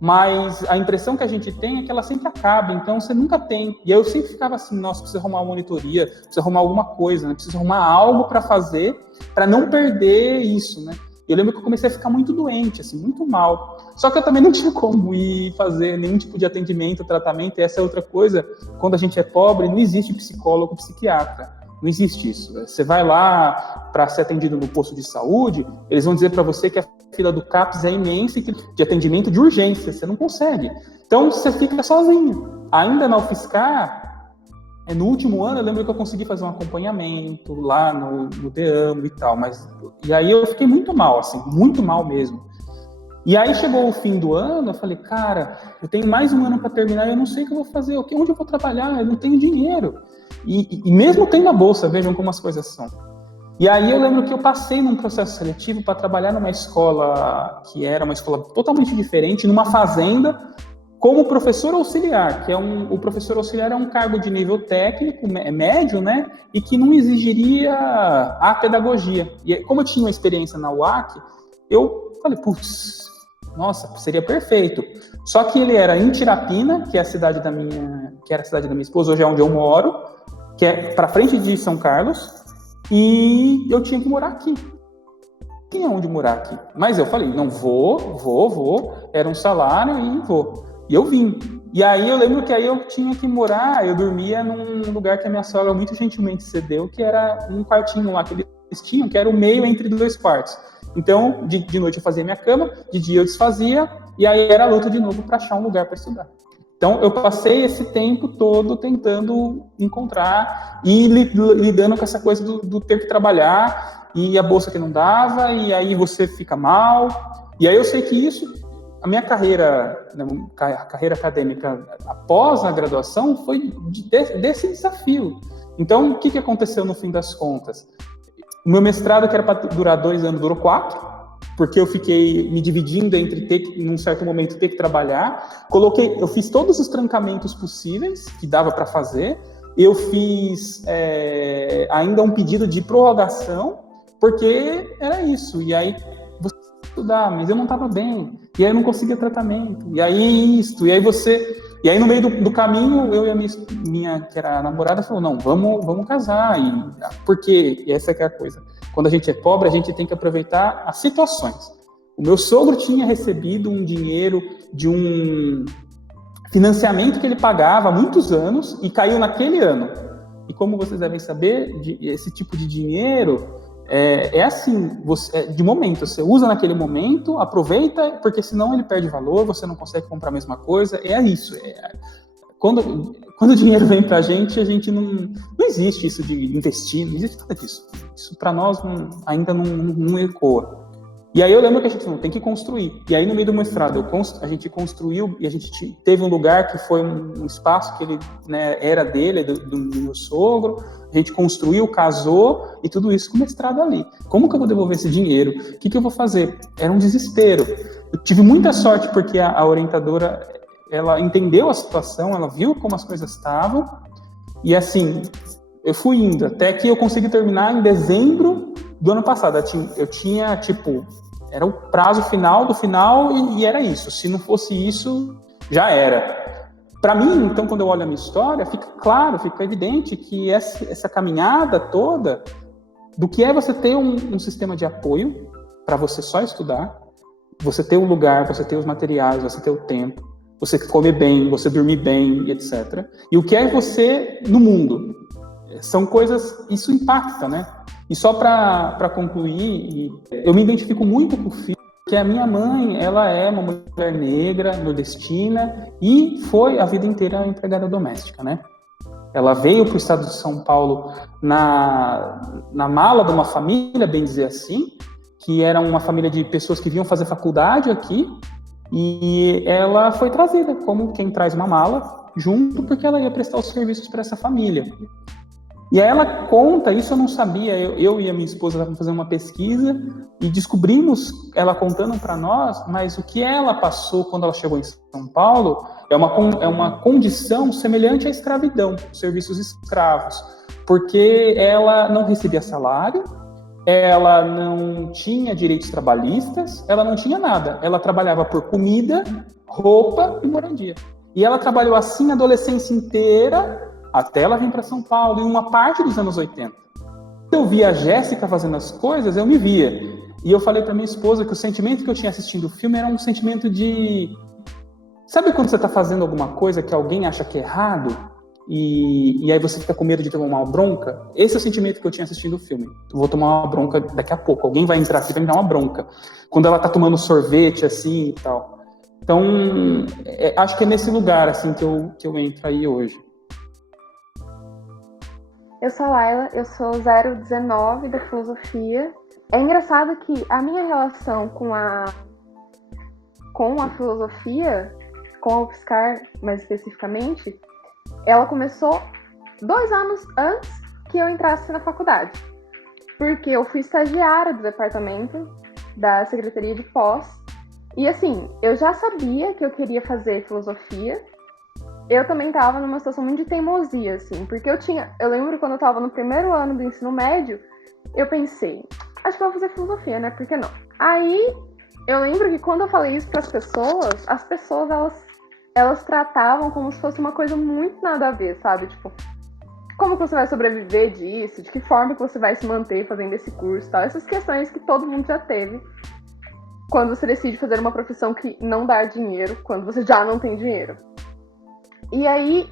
mas a impressão que a gente tem é que ela sempre acaba, então você nunca tem. E aí eu sempre ficava assim, nossa, precisa arrumar uma monitoria, precisa arrumar alguma coisa, né? Precisa arrumar algo para fazer, para não perder isso, né? Eu lembro que eu comecei a ficar muito doente, assim, muito mal. Só que eu também não tinha como ir fazer nenhum tipo de atendimento, tratamento, e essa é outra coisa, quando a gente é pobre, não existe psicólogo, psiquiatra. Não existe isso. Você vai lá para ser atendido no posto de saúde, eles vão dizer para você que a fila do CAPS é imensa e que de atendimento de urgência, você não consegue. Então, você fica sozinho. Ainda na UFSCar, no último ano, eu lembro que eu consegui fazer um acompanhamento lá no DEAMO e tal, e aí eu fiquei muito mal, assim, muito mal mesmo. E aí chegou o fim do ano, eu falei, cara, eu tenho mais um ano para terminar, eu não sei o que eu vou fazer, onde eu vou trabalhar, eu não tenho dinheiro. E mesmo tendo a bolsa, vejam como as coisas são. E aí eu lembro que eu passei num processo seletivo para trabalhar numa escola que era uma escola totalmente diferente, numa fazenda, como professor auxiliar, que o professor auxiliar é um cargo de nível técnico, médio, né, e que não exigiria a pedagogia. E como eu tinha uma experiência na UAC, eu falei, putz, nossa, seria perfeito. Só que ele era em Tirapina, que é a cidade que era a cidade da minha esposa, hoje é onde eu moro, que é para frente de São Carlos, e eu tinha que morar aqui. Tinha onde morar aqui. Mas eu falei, não vou, era um salário e vou. E eu vim. E aí eu lembro que aí eu tinha que morar, eu dormia num lugar que a minha sogra muito gentilmente cedeu, que era um quartinho lá que eles tinham, que era o meio entre 2 quartos. Então, de noite eu fazia minha cama, de dia eu desfazia, e aí era luta de novo para achar um lugar para estudar. Então, eu passei esse tempo todo tentando encontrar e lidando com essa coisa do ter que trabalhar, e a bolsa que não dava, e aí você fica mal. E aí eu sei que isso, a minha carreira acadêmica após a graduação foi desse desafio. Então, o que aconteceu no fim das contas? O meu mestrado, que era para durar 2 anos, durou 4, porque eu fiquei me dividindo entre num certo momento, ter que trabalhar. Eu fiz todos os trancamentos possíveis que dava para fazer. Eu fiz ainda um pedido de prorrogação, porque era isso. E aí, você estudar, mas eu não estava bem. E aí eu não conseguia tratamento. E aí isto. E aí no meio do caminho, eu e a minha que era a namorada, falou, não, vamos casar. Por quê? E essa é que é a coisa. Quando a gente é pobre, a gente tem que aproveitar as situações. O meu sogro tinha recebido um dinheiro de um financiamento que ele pagava há muitos anos e caiu naquele ano. E como vocês devem saber, esse tipo de dinheiro assim, de momento, você usa naquele momento, aproveita, porque senão ele perde valor, você não consegue comprar a mesma coisa, é isso. Quando o dinheiro vem pra gente, a gente não existe isso de investir, não existe nada disso. Isso para nós ainda não ecoa. E aí eu lembro que a gente não tem que construir. E aí no meio do mestrado a gente construiu e a gente teve um lugar que foi um espaço que ele, né, era dele, do meu sogro. A gente construiu, casou e tudo isso com o mestrado ali. Como que eu vou devolver esse dinheiro? O que eu vou fazer? Era um desespero. Eu tive muita sorte porque a orientadora, ela entendeu a situação, ela viu como as coisas estavam e assim, eu fui indo até que eu consegui terminar em dezembro do ano passado. Eu tinha, era o prazo final do final e era isso. Se não fosse isso, já era. Para mim, então, quando eu olho a minha história, fica claro, fica evidente que essa caminhada toda do que é você ter um sistema de apoio para você só estudar, você ter o lugar, você ter os materiais, você ter o tempo, você comer bem, você dormir bem, etc. E o que é você no mundo. São coisas, isso impacta, né? E só para concluir, eu me identifico muito com o filho, porque a minha mãe, ela é uma mulher negra, nordestina, e foi a vida inteira empregada doméstica, né? Ela veio para o estado de São Paulo na mala de uma família, bem dizer assim, que era uma família de pessoas que vinham fazer faculdade aqui, e ela foi trazida como quem traz uma mala junto, porque ela ia prestar os serviços para essa família. E aí ela conta, isso eu não sabia, eu e a minha esposa estavam fazendo uma pesquisa e descobrimos, ela contando para nós, mas o que ela passou quando ela chegou em São Paulo é uma condição semelhante à escravidão, serviços escravos, porque ela não recebia salário, ela não tinha direitos trabalhistas, ela não tinha nada, ela trabalhava por comida, roupa e moradia. E ela trabalhou assim a adolescência inteira, até ela vir para São Paulo, em uma parte dos anos 80. Quando eu via a Jéssica fazendo as coisas, eu me via. E eu falei para minha esposa que o sentimento que eu tinha assistindo o filme era um sentimento de... Sabe quando você está fazendo alguma coisa que alguém acha que é errado? E aí você fica com medo de tomar uma bronca? Esse é o sentimento que eu tinha assistindo o filme. Eu vou tomar uma bronca daqui a pouco. Alguém vai entrar aqui e vai me dar uma bronca. Quando ela está tomando sorvete, assim, e tal. Então, acho que é nesse lugar, assim, que eu entro aí hoje. Eu sou a Laila, eu sou 019 da filosofia. É engraçado que a minha relação com a filosofia, com a UFSCar mais especificamente, ela começou 2 anos antes que eu entrasse na faculdade. Porque eu fui estagiária do departamento da Secretaria de Pós. E assim, eu já sabia que eu queria fazer filosofia. Eu também estava numa situação muito de teimosia, assim, porque eu lembro quando eu estava no primeiro ano do ensino médio, eu pensei, acho que eu vou fazer filosofia, né? Por que não? Aí, eu lembro que quando eu falei isso para as pessoas, elas tratavam como se fosse uma coisa muito nada a ver, sabe? Tipo, como que você vai sobreviver disso? De que forma que você vai se manter fazendo esse curso e tal? Essas questões que todo mundo já teve quando você decide fazer uma profissão que não dá dinheiro, quando você já não tem dinheiro. E aí,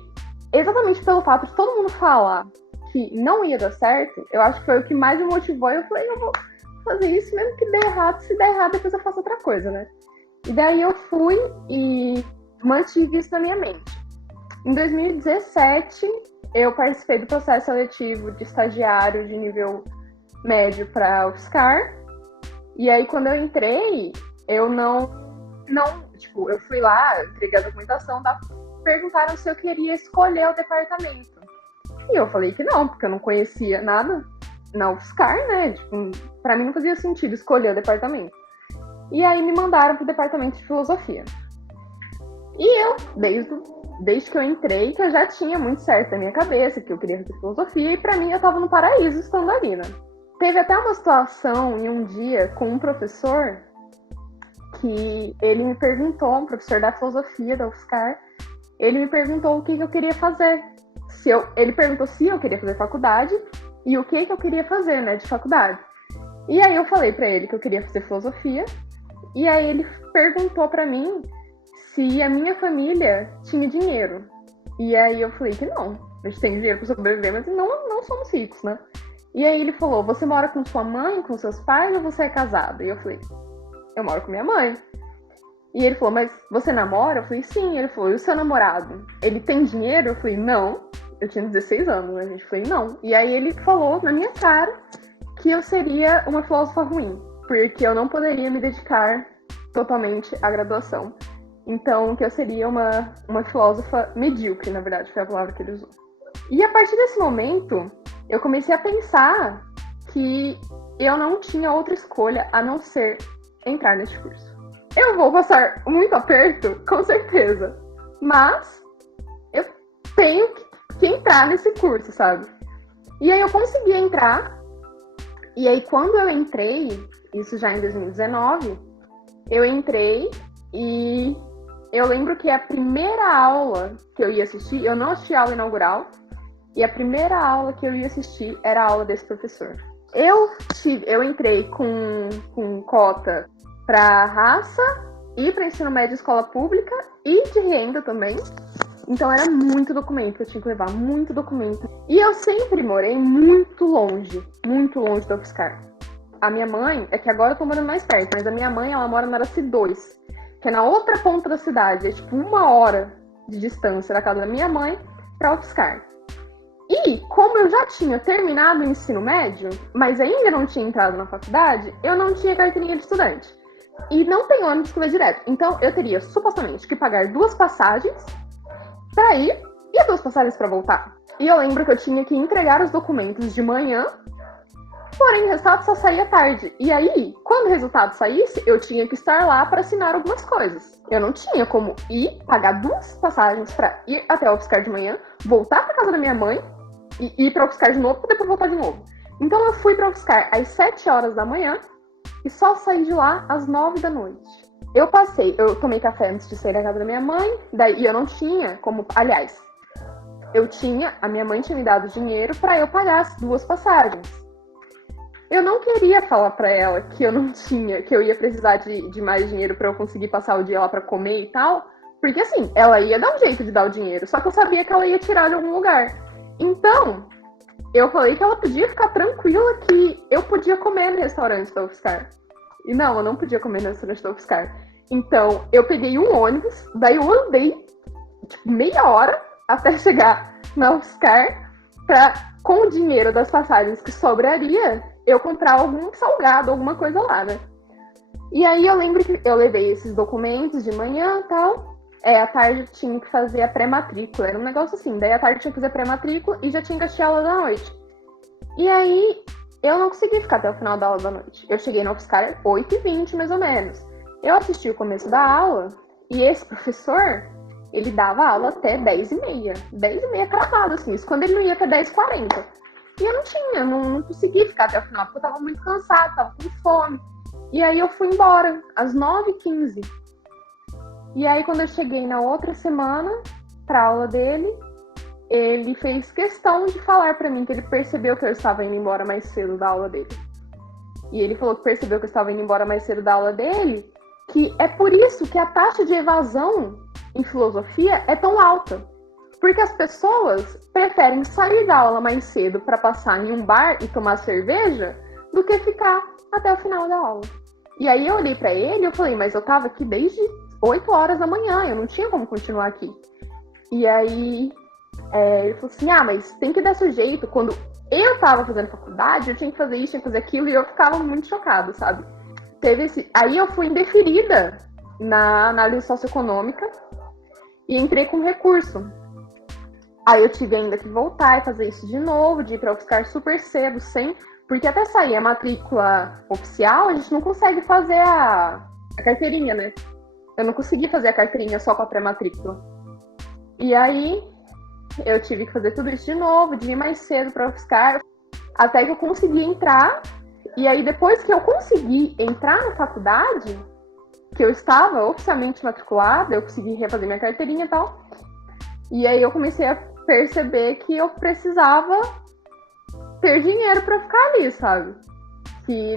exatamente pelo fato de todo mundo falar que não ia dar certo, eu acho que foi o que mais me motivou. Eu falei, eu vou fazer isso mesmo que dê errado. Se der errado, depois eu faço outra coisa, né? E daí eu fui e mantive isso na minha mente. Em 2017, eu participei do processo seletivo de estagiário de nível médio para a UFSCar. E aí, quando eu entrei, eu eu fui lá, entreguei a documentação, perguntaram se eu queria escolher o departamento. E eu falei que não, porque eu não conhecia nada na UFSCar, né? Tipo, pra mim não fazia sentido escolher o departamento. E aí me mandaram pro departamento de filosofia. E eu, desde que eu entrei, que eu já tinha muito certo na minha cabeça que eu queria fazer filosofia, e pra mim eu tava no paraíso estando ali, né? Teve até uma situação em um dia com um professor que ele me perguntou, um professor da filosofia da UFSCar, ele me perguntou o que eu queria fazer. Ele perguntou se eu queria fazer faculdade e o que eu queria fazer, né, de faculdade. E aí eu falei pra ele que eu queria fazer filosofia, e aí ele perguntou pra mim se a minha família tinha dinheiro. E aí eu falei que não, a gente tem dinheiro pra sobreviver, mas não somos ricos, né? E aí ele falou, você mora com sua mãe, com seus pais, ou você é casado? E eu falei, eu moro com minha mãe. E ele falou, mas você namora? Eu falei, sim. Ele falou, e o seu namorado? Ele tem dinheiro? Eu falei, não. Eu tinha 16 anos, né, gente? Eu falei, não. E aí ele falou na minha cara que eu seria uma filósofa ruim, porque eu não poderia me dedicar totalmente à graduação. Então, que eu seria uma filósofa medíocre, na verdade, foi a palavra que ele usou. E a partir desse momento, eu comecei a pensar que eu não tinha outra escolha a não ser entrar neste curso. Eu vou passar muito aperto, com certeza. Mas eu tenho que entrar nesse curso, sabe? E aí eu consegui entrar. E aí quando eu entrei, isso já em 2019, eu entrei e eu lembro que a primeira aula que eu ia assistir, eu não assisti a aula inaugural, e a primeira aula que eu ia assistir era a aula desse professor. Eu entrei com cota para raça e para ensino médio, escola pública e de renda também. Então era muito documento, eu tinha que levar muito documento. E eu sempre morei muito longe da UFSCar. A minha mãe, é que agora eu tô morando mais perto, mas a minha mãe, ela mora na Araci 2, que é na outra ponta da cidade. É tipo 1 hora de distância da casa da minha mãe pra UFSCar. E como eu já tinha terminado o ensino médio, mas ainda não tinha entrado na faculdade, eu não tinha carteirinha de estudante. E não tem ônibus que vai direto. Então eu teria, supostamente, que pagar 2 passagens pra ir e 2 passagens pra voltar. E eu lembro que eu tinha que entregar os documentos de manhã, porém o resultado só saía tarde. E aí, quando o resultado saísse, eu tinha que estar lá para assinar algumas coisas. Eu não tinha como ir, pagar 2 passagens para ir até o UFSCar de manhã, voltar para casa da minha mãe e ir para o UFSCar de novo para depois voltar de novo. Então eu fui para o UFSCar às 7 horas da manhã e só saí de lá às 9 da noite. Eu tomei café antes de sair da casa da minha mãe, daí eu não tinha como, aliás, a minha mãe tinha me dado dinheiro para eu pagar as 2 passagens. Eu não queria falar pra ela que eu não tinha, que eu ia precisar de mais dinheiro pra eu conseguir passar o dia lá pra comer e tal, porque assim, ela ia dar um jeito de dar o dinheiro, só que eu sabia que ela ia tirar de algum lugar. Então, eu falei que ela podia ficar tranquila que eu podia comer no restaurante da UFSCar. E não, eu não podia comer no restaurante da UFSCar. Então, eu peguei um ônibus, daí eu andei, tipo, meia hora até chegar na UFSCar pra, com o dinheiro das passagens que sobraria, eu comprar algum salgado, alguma coisa lá, né? E aí eu lembro que eu levei esses documentos de manhã e tal. À tarde tinha que fazer a pré-matrícula. Era um negócio assim. Daí à tarde tinha que fazer a pré-matrícula e já tinha que assistir a aula da noite. E aí eu não consegui ficar até o final da aula da noite. Eu cheguei na UFSCar 8h20, mais ou menos. Eu assisti o começo da aula e esse professor, ele dava aula até 10h30. 10h30 cravado, assim. Isso quando ele não ia até 10h40. E eu não consegui ficar até o final, porque eu tava muito cansada, tava com fome. E aí eu fui embora, às 9h15. E aí quando eu cheguei na outra semana, pra aula dele, ele fez questão de falar pra mim que ele percebeu que eu estava indo embora mais cedo da aula dele. E ele falou que percebeu que eu estava indo embora mais cedo da aula dele, que é por isso que a taxa de evasão em filosofia é tão alta. Porque as pessoas preferem sair da aula mais cedo para passar em um bar e tomar cerveja do que ficar até o final da aula. E aí eu olhei para ele e eu falei, mas eu tava aqui desde 8 horas da manhã, eu não tinha como continuar aqui. E aí ele falou assim, mas tem que dar seu jeito. Quando eu tava fazendo faculdade, eu tinha que fazer isso, tinha que fazer aquilo, e eu ficava muito chocada, sabe? Aí eu fui indeferida na análise socioeconômica e entrei com recurso. Aí eu tive ainda que voltar e fazer isso de novo, de ir para UFSCar super cedo, porque até sair a matrícula oficial, a gente não consegue fazer a carteirinha, né? Eu não consegui fazer a carteirinha só com a pré-matrícula. E aí eu tive que fazer tudo isso de novo, de ir mais cedo para UFSCar, até que eu consegui entrar. E aí depois que eu consegui entrar na faculdade, que eu estava oficialmente matriculada, eu consegui refazer minha carteirinha e tal. E aí eu comecei a perceber que eu precisava ter dinheiro pra ficar ali, sabe? Que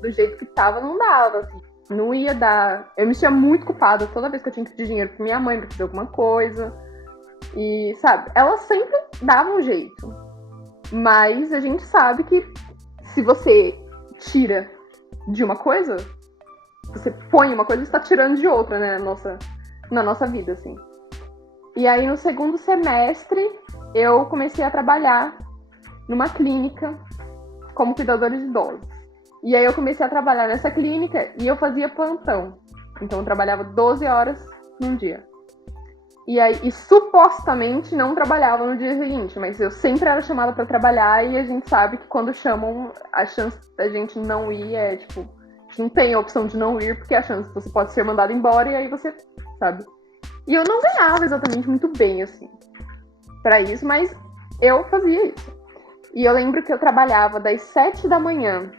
do jeito que tava, não dava, assim. Não ia dar. Eu me sentia muito culpada toda vez que eu tinha que pedir dinheiro pra minha mãe pra fazer alguma coisa. E, sabe, ela sempre dava um jeito. Mas a gente sabe que se você tira de uma coisa, você põe uma coisa, você tá tirando de outra, né? Na nossa vida, assim. E aí, no segundo semestre, eu comecei a trabalhar numa clínica como cuidadora de idosos. E aí, eu comecei a trabalhar nessa clínica e eu fazia plantão. Então, eu trabalhava 12 horas num dia. E supostamente não trabalhava no dia seguinte, mas eu sempre era chamada para trabalhar e a gente sabe que quando chamam, a chance da gente não ir é, tipo, a gente não tem a opção de não ir, porque a chance você pode ser mandado embora e aí você, sabe? E eu não ganhava exatamente muito bem, assim, pra isso, mas eu fazia isso. E eu lembro que eu trabalhava das 7 da manhã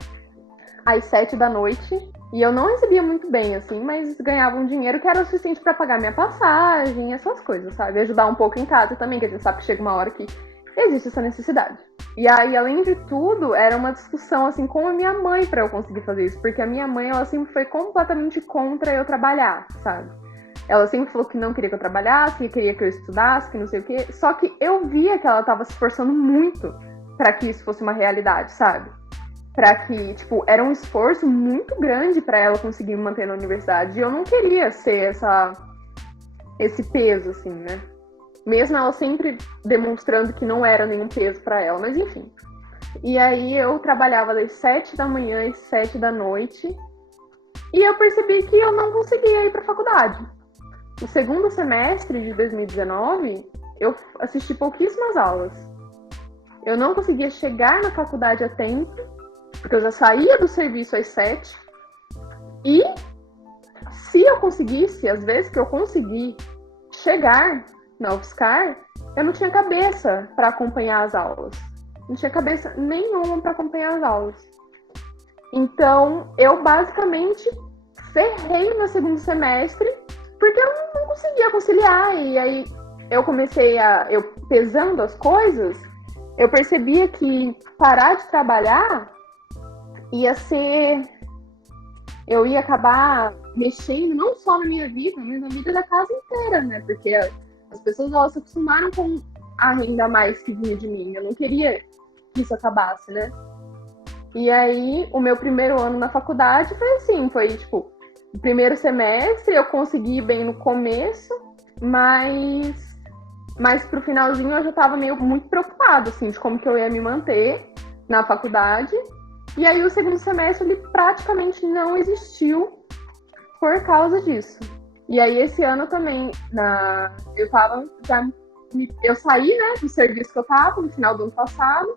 às 7 da noite, e eu não recebia muito bem, assim, mas ganhava um dinheiro que era o suficiente pra pagar minha passagem, essas coisas, sabe? Ajudar um pouco em casa também, que a gente sabe que chega uma hora que existe essa necessidade. E aí, além de tudo, era uma discussão assim com a minha mãe para eu conseguir fazer isso, porque a minha mãe, ela sempre foi completamente contra eu trabalhar, sabe? Ela sempre falou que não queria que eu trabalhasse, que queria que eu estudasse, que não sei o quê. Só que eu via que ela estava se esforçando muito para que isso fosse uma realidade, sabe? Para que, tipo, era um esforço muito grande para ela conseguir me manter na universidade. E eu não queria ser esse peso, assim, né? Mesmo ela sempre demonstrando que não era nenhum peso para ela, mas enfim. E aí eu trabalhava das 7 da manhã às 7 da noite e eu percebi que eu não conseguia ir para a faculdade. No segundo semestre de 2019, eu assisti pouquíssimas aulas. Eu não conseguia chegar na faculdade a tempo, porque eu já saía do serviço às 7. E se eu conseguisse, às vezes que eu consegui chegar na UFSCar, eu não tinha cabeça para acompanhar as aulas. Não tinha cabeça nenhuma para acompanhar as aulas. Então, eu basicamente ferrei no meu segundo semestre porque eu não conseguia conciliar. E aí, eu pesando as coisas, eu percebia que parar de trabalhar ia ser... Eu ia acabar mexendo não só na minha vida, mas na vida da casa inteira, né? Porque as pessoas, elas se acostumaram com a renda a mais que vinha de mim. Eu não queria que isso acabasse, né? E aí, o meu primeiro ano na faculdade foi assim, foi tipo, o primeiro semestre eu consegui bem no começo, mas pro finalzinho eu já tava muito preocupada, assim, de como que eu ia me manter na faculdade. E aí o segundo semestre, ele praticamente não existiu por causa disso. E aí esse ano também, eu saí, né, do serviço que eu tava no final do ano passado,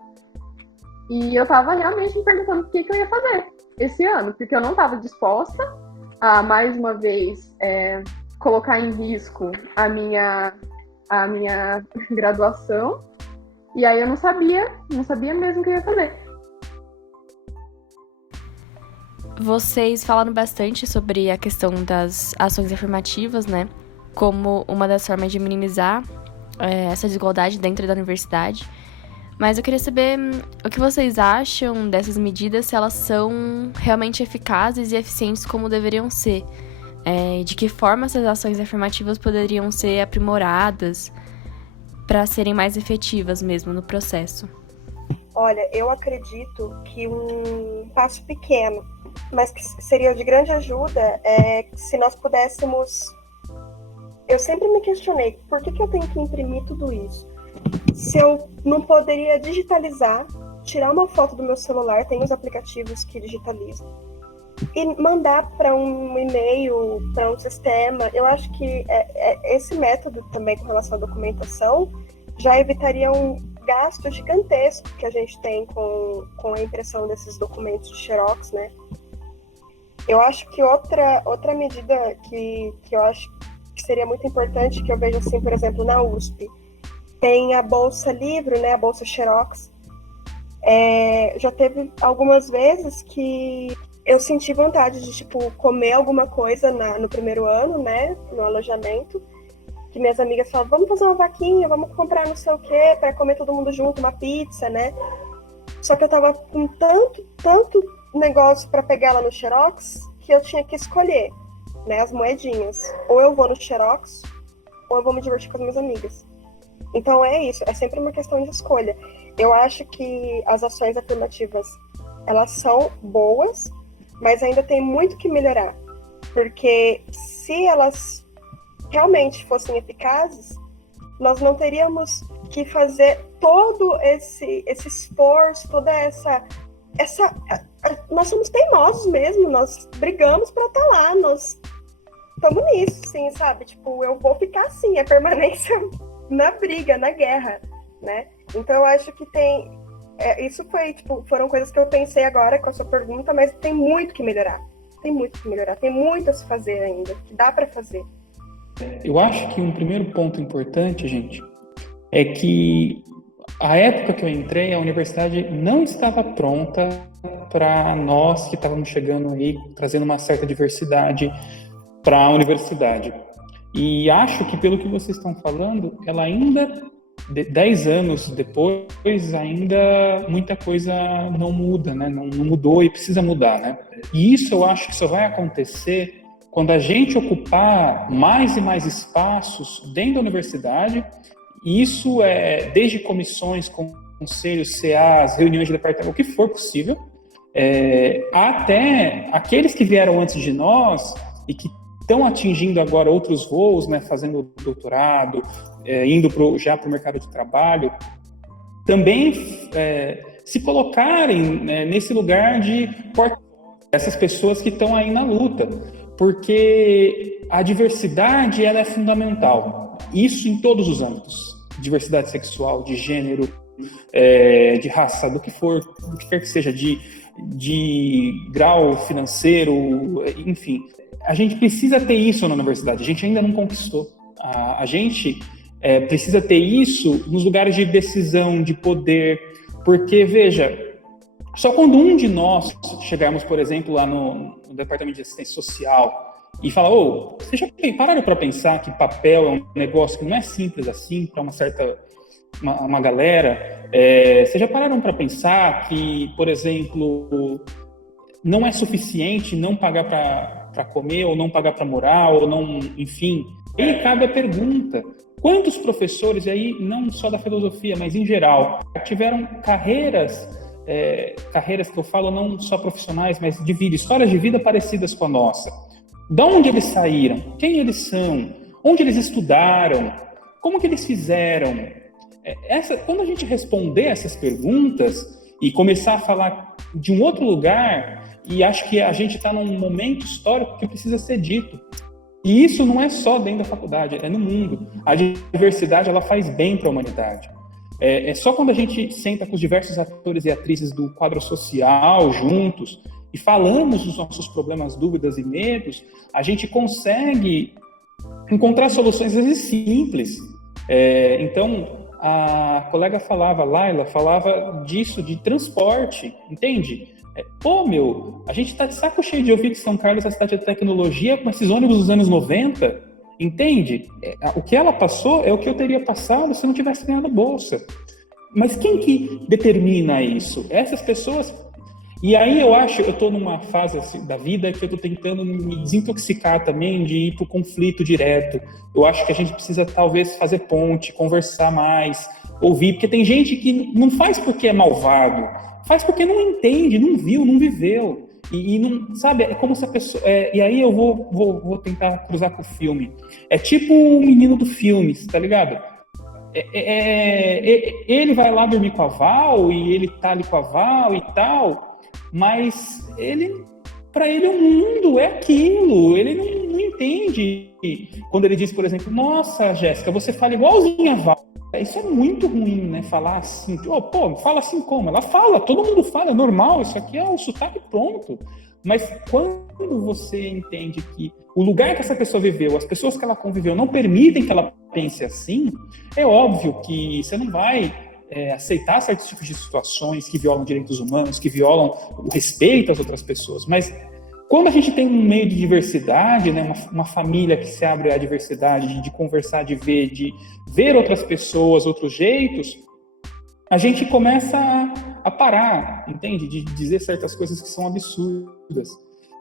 e eu tava realmente me perguntando o que eu ia fazer esse ano, porque eu não tava disposta a, mais uma vez, colocar em risco a minha graduação, e aí eu não sabia mesmo o que eu ia fazer. Vocês falaram bastante sobre a questão das ações afirmativas, né? Como uma das formas de minimizar essa desigualdade dentro da universidade. Mas eu queria saber o que vocês acham dessas medidas, se elas são realmente eficazes e eficientes como deveriam ser. De que forma essas ações afirmativas poderiam ser aprimoradas para serem mais efetivas mesmo no processo. Olha, eu acredito que um passo pequeno, mas que seria de grande ajuda, se nós pudéssemos... Eu sempre me questionei, por que eu tenho que imprimir tudo isso? Se eu não poderia digitalizar, tirar uma foto do meu celular, tem os aplicativos que digitalizam, e mandar para um e-mail, para um sistema. Eu acho que esse método também com relação à documentação já evitaria um gasto gigantesco que a gente tem com a impressão desses documentos de xerox, né? Eu acho que outra medida que eu acho que seria muito importante, que eu vejo assim, por exemplo, na USP, tem a bolsa livro, né, a bolsa xerox. Já teve algumas vezes que eu senti vontade de, tipo, comer alguma coisa no primeiro ano, né, no alojamento, que minhas amigas falavam, vamos fazer uma vaquinha, vamos comprar não sei o quê, para comer todo mundo junto, uma pizza, né? Só que eu tava com tanto negócio para pegar lá no xerox, que eu tinha que escolher, né, as moedinhas. Ou eu vou no xerox, ou eu vou me divertir com as minhas amigas. Então é isso, é sempre uma questão de escolha. Eu acho que as ações afirmativas, elas são boas, mas ainda tem muito que melhorar. Porque se elas realmente fossem eficazes, nós não teríamos que fazer todo esse esforço, toda essa nós somos teimosos mesmo, nós brigamos para estar lá, nós estamos nisso, sim, sabe? Tipo, eu vou ficar assim, a permanência na briga, na guerra, né? Então eu acho que isso foram coisas que eu pensei agora com a sua pergunta, mas tem muito que melhorar, tem muito a se fazer ainda, que dá para fazer. Eu acho que um primeiro ponto importante, gente, é que a época que eu entrei, a universidade não estava pronta para nós que estávamos chegando aí, trazendo uma certa diversidade para a universidade. E acho que, pelo que vocês estão falando, ela ainda 10 anos depois, ainda muita coisa não muda, né? Não mudou e precisa mudar, né? E isso eu acho que só vai acontecer quando a gente ocupar mais e mais espaços dentro da universidade. E isso é desde comissões, conselhos, CAs, reuniões de departamento, o que for possível, até aqueles que vieram antes de nós e que estão atingindo agora outros voos, né, fazendo doutorado, indo já para o mercado de trabalho, também se colocarem, né, nesse lugar de essas pessoas que estão aí na luta, porque a diversidade ela é fundamental, isso em todos os âmbitos, diversidade sexual, de gênero, de raça, do que quer que seja, de grau financeiro, enfim. A gente precisa ter isso na universidade, a gente ainda não conquistou. A gente precisa ter isso nos lugares de decisão, de poder, porque, veja, só quando um de nós chegarmos, por exemplo, lá no Departamento de Assistência Social e falar, vocês já pararam para pensar que papel é um negócio que não é simples assim para uma galera? Vocês já pararam para pensar que, por exemplo, não é suficiente não pagar para comer, ou não pagar para morar, ou não, enfim. Aí cabe a pergunta, quantos professores, e aí não só da filosofia, mas em geral, tiveram carreiras que eu falo não só profissionais, mas de vida, histórias de vida parecidas com a nossa. De onde eles saíram? Quem eles são? Onde eles estudaram? Como que eles fizeram? Quando a gente responder essas perguntas e começar a falar de um outro lugar, e acho que a gente está num momento histórico que precisa ser dito. E isso não é só dentro da faculdade, é no mundo. A diversidade ela faz bem para a humanidade. É só quando a gente senta com os diversos atores e atrizes do quadro social juntos e falamos dos nossos problemas, dúvidas e medos, a gente consegue encontrar soluções às vezes simples. Então, a colega Laila falava disso, de transporte, entende? A gente tá de saco cheio de ouvir que São Carlos é a cidade de tecnologia com esses ônibus dos anos 90, entende? O que ela passou é o que eu teria passado se não tivesse ganhado a bolsa. Mas quem que determina isso? Essas pessoas. E aí eu tô numa fase assim, da vida que eu tô tentando me desintoxicar também de ir pro conflito direto. Eu acho que a gente precisa talvez fazer ponte, conversar mais, ouvir, porque tem gente que não faz porque é malvado, faz porque não entende, não viu, não viveu. E não, sabe, é como se a pessoa... e aí eu vou tentar cruzar com o filme. É tipo o menino do filme, tá ligado? Ele vai lá dormir com a Val, e ele tá ali com a Val e tal, mas para ele o mundo é aquilo, ele não entende. Quando ele diz, por exemplo, nossa, Jéssica, você fala igualzinha a Val. Isso é muito ruim, né? Falar assim, fala assim como? Ela fala, todo mundo fala, é normal, isso aqui é o sotaque pronto. Mas quando você entende que o lugar que essa pessoa viveu, as pessoas que ela conviveu não permitem que ela pense assim, é óbvio que você não vai aceitar certos tipos de situações que violam direitos humanos, que violam o respeito às outras pessoas. Mas quando a gente tem um meio de diversidade, né, uma família que se abre à diversidade, de conversar, de ver outras pessoas, outros jeitos, a gente começa a parar, entende? De dizer certas coisas que são absurdas.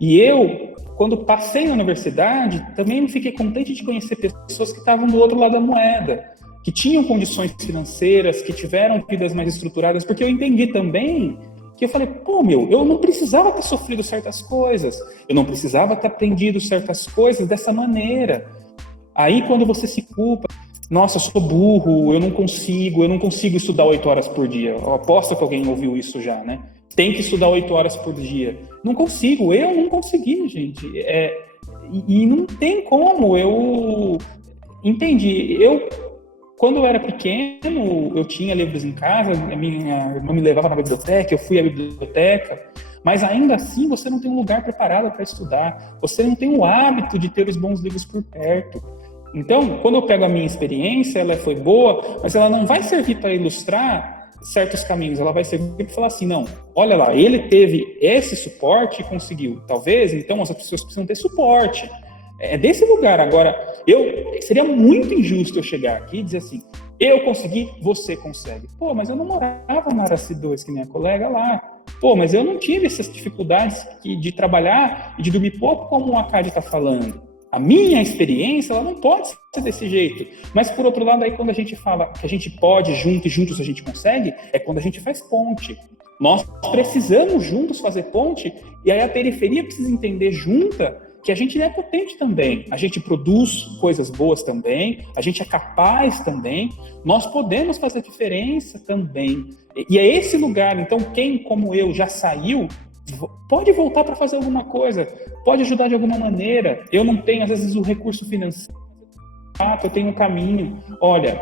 E eu, quando passei na universidade, também não fiquei contente de conhecer pessoas que estavam do outro lado da moeda, que tinham condições financeiras, que tiveram vidas mais estruturadas, porque eu entendi também que eu falei, eu não precisava ter sofrido certas coisas, eu não precisava ter aprendido certas coisas dessa maneira. Aí quando você se culpa, nossa, eu sou burro, eu não consigo estudar 8 horas por dia. Eu aposto que alguém ouviu isso já, né? Tem que estudar 8 horas por dia. Eu não consegui, gente. E não tem como, entendi, quando eu era pequeno, eu tinha livros em casa, a minha irmã me levava na biblioteca, eu fui à biblioteca, mas ainda assim você não tem um lugar preparado para estudar, você não tem o hábito de ter os bons livros por perto. Então, quando eu pego a minha experiência, ela foi boa, mas ela não vai servir para ilustrar certos caminhos, ela vai servir para falar assim, não, olha lá, ele teve esse suporte e conseguiu. Talvez, então, as pessoas precisam ter suporte. É desse lugar. Agora, seria muito injusto eu chegar aqui e dizer assim, Eu consegui, você consegue. Pô, mas eu não morava na Araci 2, que minha colega lá. Pô, mas eu não tive essas dificuldades de trabalhar e de dormir pouco, como a Cade está falando. A minha experiência, ela não pode ser desse jeito. Mas, por outro lado, aí quando a gente fala que a gente pode junto e juntos a gente consegue, é quando a gente faz ponte. Nós precisamos juntos fazer ponte, e aí a periferia precisa entender junta que a gente é potente também, a gente produz coisas boas também, a gente é capaz também, nós podemos fazer diferença também. E é esse lugar, então quem como eu já saiu, pode voltar para fazer alguma coisa, pode ajudar de alguma maneira. Eu não tenho, às vezes, o recurso financeiro, eu tenho um caminho. Olha,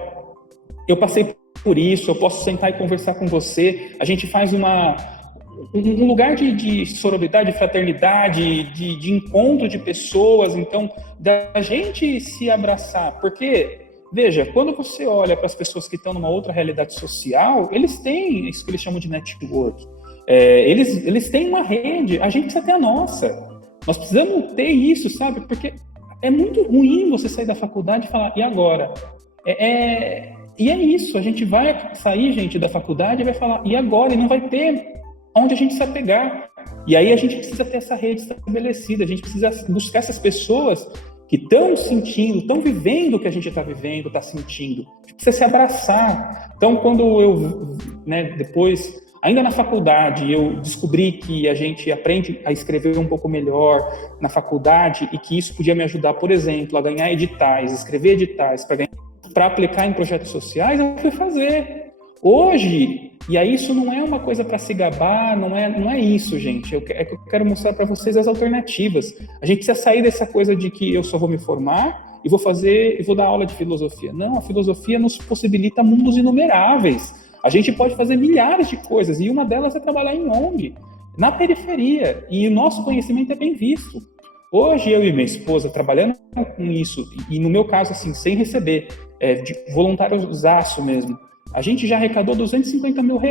eu passei por isso, eu posso sentar e conversar com você, a gente faz um lugar de sororidade, de fraternidade, de encontro de pessoas, então, da gente se abraçar, porque, veja, quando você olha para as pessoas que estão numa outra realidade social, eles têm isso que eles chamam de network, eles têm uma rede, a gente precisa ter a nossa, nós precisamos ter isso, sabe, porque é muito ruim você sair da faculdade e falar, e agora? E é isso, a gente vai sair, gente, da faculdade e vai falar, e agora? E não vai ter onde a gente se apegar. E aí a gente precisa ter essa rede estabelecida, a gente precisa buscar essas pessoas que estão sentindo, estão vivendo o que a gente está vivendo, está sentindo. A gente precisa se abraçar. Então, quando eu, depois, ainda na faculdade, eu descobri que a gente aprende a escrever um pouco melhor na faculdade e que isso podia me ajudar, por exemplo, a ganhar editais, escrever editais para aplicar em projetos sociais, eu fui fazer. Hoje, e aí isso não é uma coisa para se gabar, não é isso, gente. Eu quero mostrar para vocês as alternativas. A gente precisa sair dessa coisa de que eu só vou me formar e vou dar aula de filosofia. Não, a filosofia nos possibilita mundos inumeráveis. A gente pode fazer milhares de coisas, e uma delas é trabalhar em ONG, na periferia, e o nosso conhecimento é bem visto. Hoje, eu e minha esposa, trabalhando com isso, e no meu caso, assim, sem receber, de voluntariozaço mesmo, a gente já arrecadou R$250 mil.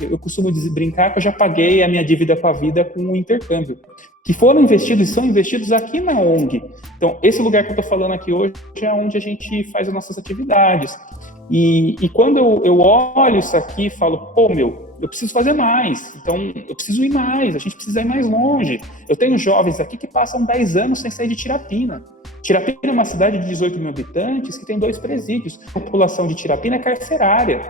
Eu costumo brincar que eu já paguei a minha dívida com a vida com o intercâmbio, que foram investidos e são investidos aqui na ONG. Então, esse lugar que eu estou falando aqui hoje é onde a gente faz as nossas atividades. E quando eu olho isso aqui e falo, pô, eu preciso fazer mais, então eu preciso ir mais, a gente precisa ir mais longe. Eu tenho jovens aqui que passam 10 anos sem sair de Tirapina. Tirapina é uma cidade de 18 mil habitantes que tem 2 presídios. A população de Tirapina é carcerária.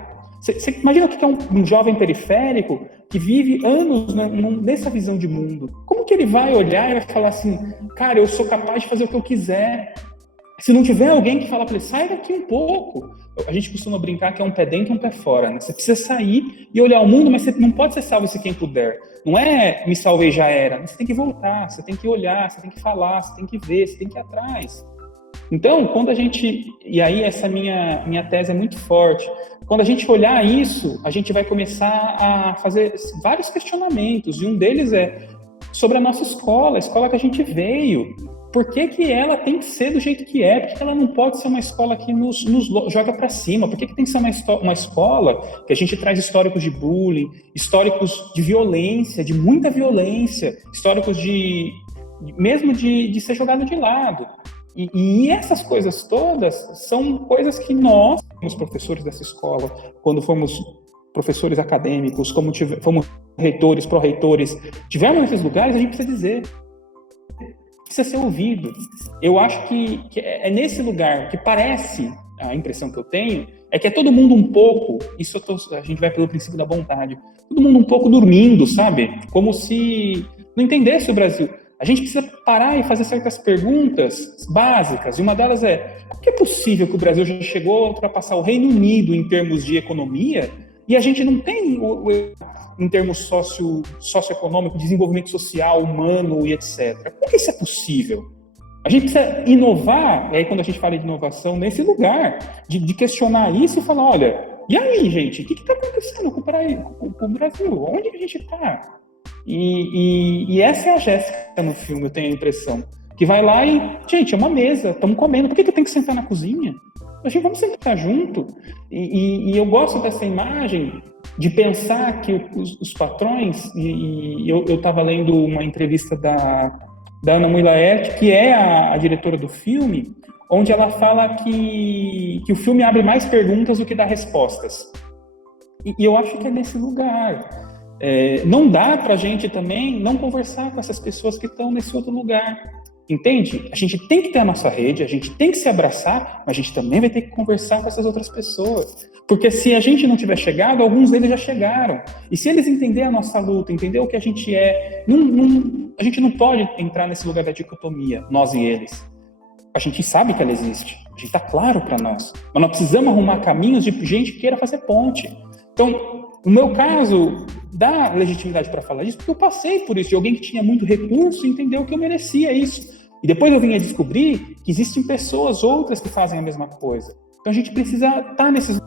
Você imagina o que é um jovem periférico que vive anos nessa visão de mundo? Como que ele vai olhar e vai falar assim, cara, eu sou capaz de fazer o que eu quiser? Se não tiver alguém que fala para ele, sai daqui um pouco. A gente costuma brincar que é um pé dentro e um pé fora, né? Você precisa sair e olhar o mundo, mas você não pode ser salvo se quem puder. Não é me salvei já era. Você tem que voltar, você tem que olhar, você tem que falar, você tem que ver, você tem que ir atrás. Então, quando a gente... E aí essa minha tese é muito forte. Quando a gente olhar isso, a gente vai começar a fazer vários questionamentos. E um deles é sobre a nossa escola, a escola que a gente veio. Por que ela tem que ser do jeito que é? Por que ela não pode ser uma escola que nos joga para cima? Por que tem que ser uma escola que a gente traz históricos de bullying, históricos de violência, de muita violência, históricos mesmo de ser jogado de lado? E essas coisas todas são coisas que nós, os professores dessa escola, quando fomos professores acadêmicos, fomos reitores, pró-reitores, tivemos nesses lugares, a gente precisa dizer. Precisa ser ouvido. Eu acho que é nesse lugar que parece, a impressão que eu tenho, é que é todo mundo um pouco, a gente vai pelo princípio da vontade, todo mundo um pouco dormindo, sabe? Como se não entendesse o Brasil. A gente precisa parar e fazer certas perguntas básicas, e uma delas é, como que é possível que o Brasil já chegou a ultrapassar o Reino Unido em termos de economia, e a gente não tem em termos socioeconômico, desenvolvimento social, humano e etc. Como que isso é possível? A gente precisa inovar, e aí quando a gente fala de inovação, nesse lugar, de questionar isso e falar, olha, e aí, gente, o que está acontecendo com o Brasil? Onde que a gente está? E essa é a Jéssica no filme, eu tenho a impressão, que vai lá e, gente, é uma mesa, estamos comendo, por que eu tenho que sentar na cozinha? A gente vamos sentar junto. E eu gosto dessa imagem de pensar que os patrões, e eu estava lendo uma entrevista da Ana Mui Laerte, que é a diretora do filme, onde ela fala que o filme abre mais perguntas do que dá respostas. E eu acho que é nesse lugar. Não dá para a gente também não conversar com essas pessoas que estão nesse outro lugar. Entende? A gente tem que ter a nossa rede, a gente tem que se abraçar, mas a gente também vai ter que conversar com essas outras pessoas. Porque se a gente não tiver chegado, alguns deles já chegaram. E se eles entenderem a nossa luta, entender o que a gente é, a gente não pode entrar nesse lugar da dicotomia, nós e eles. A gente sabe que ela existe, a gente está claro para nós. Mas nós precisamos arrumar caminhos de gente que queira fazer ponte. Então, no meu caso, dá legitimidade para falar disso, porque eu passei por isso, de alguém que tinha muito recurso e entendeu que eu merecia isso. E depois eu vim a descobrir que existem pessoas outras que fazem a mesma coisa. Então a gente precisa estar nesses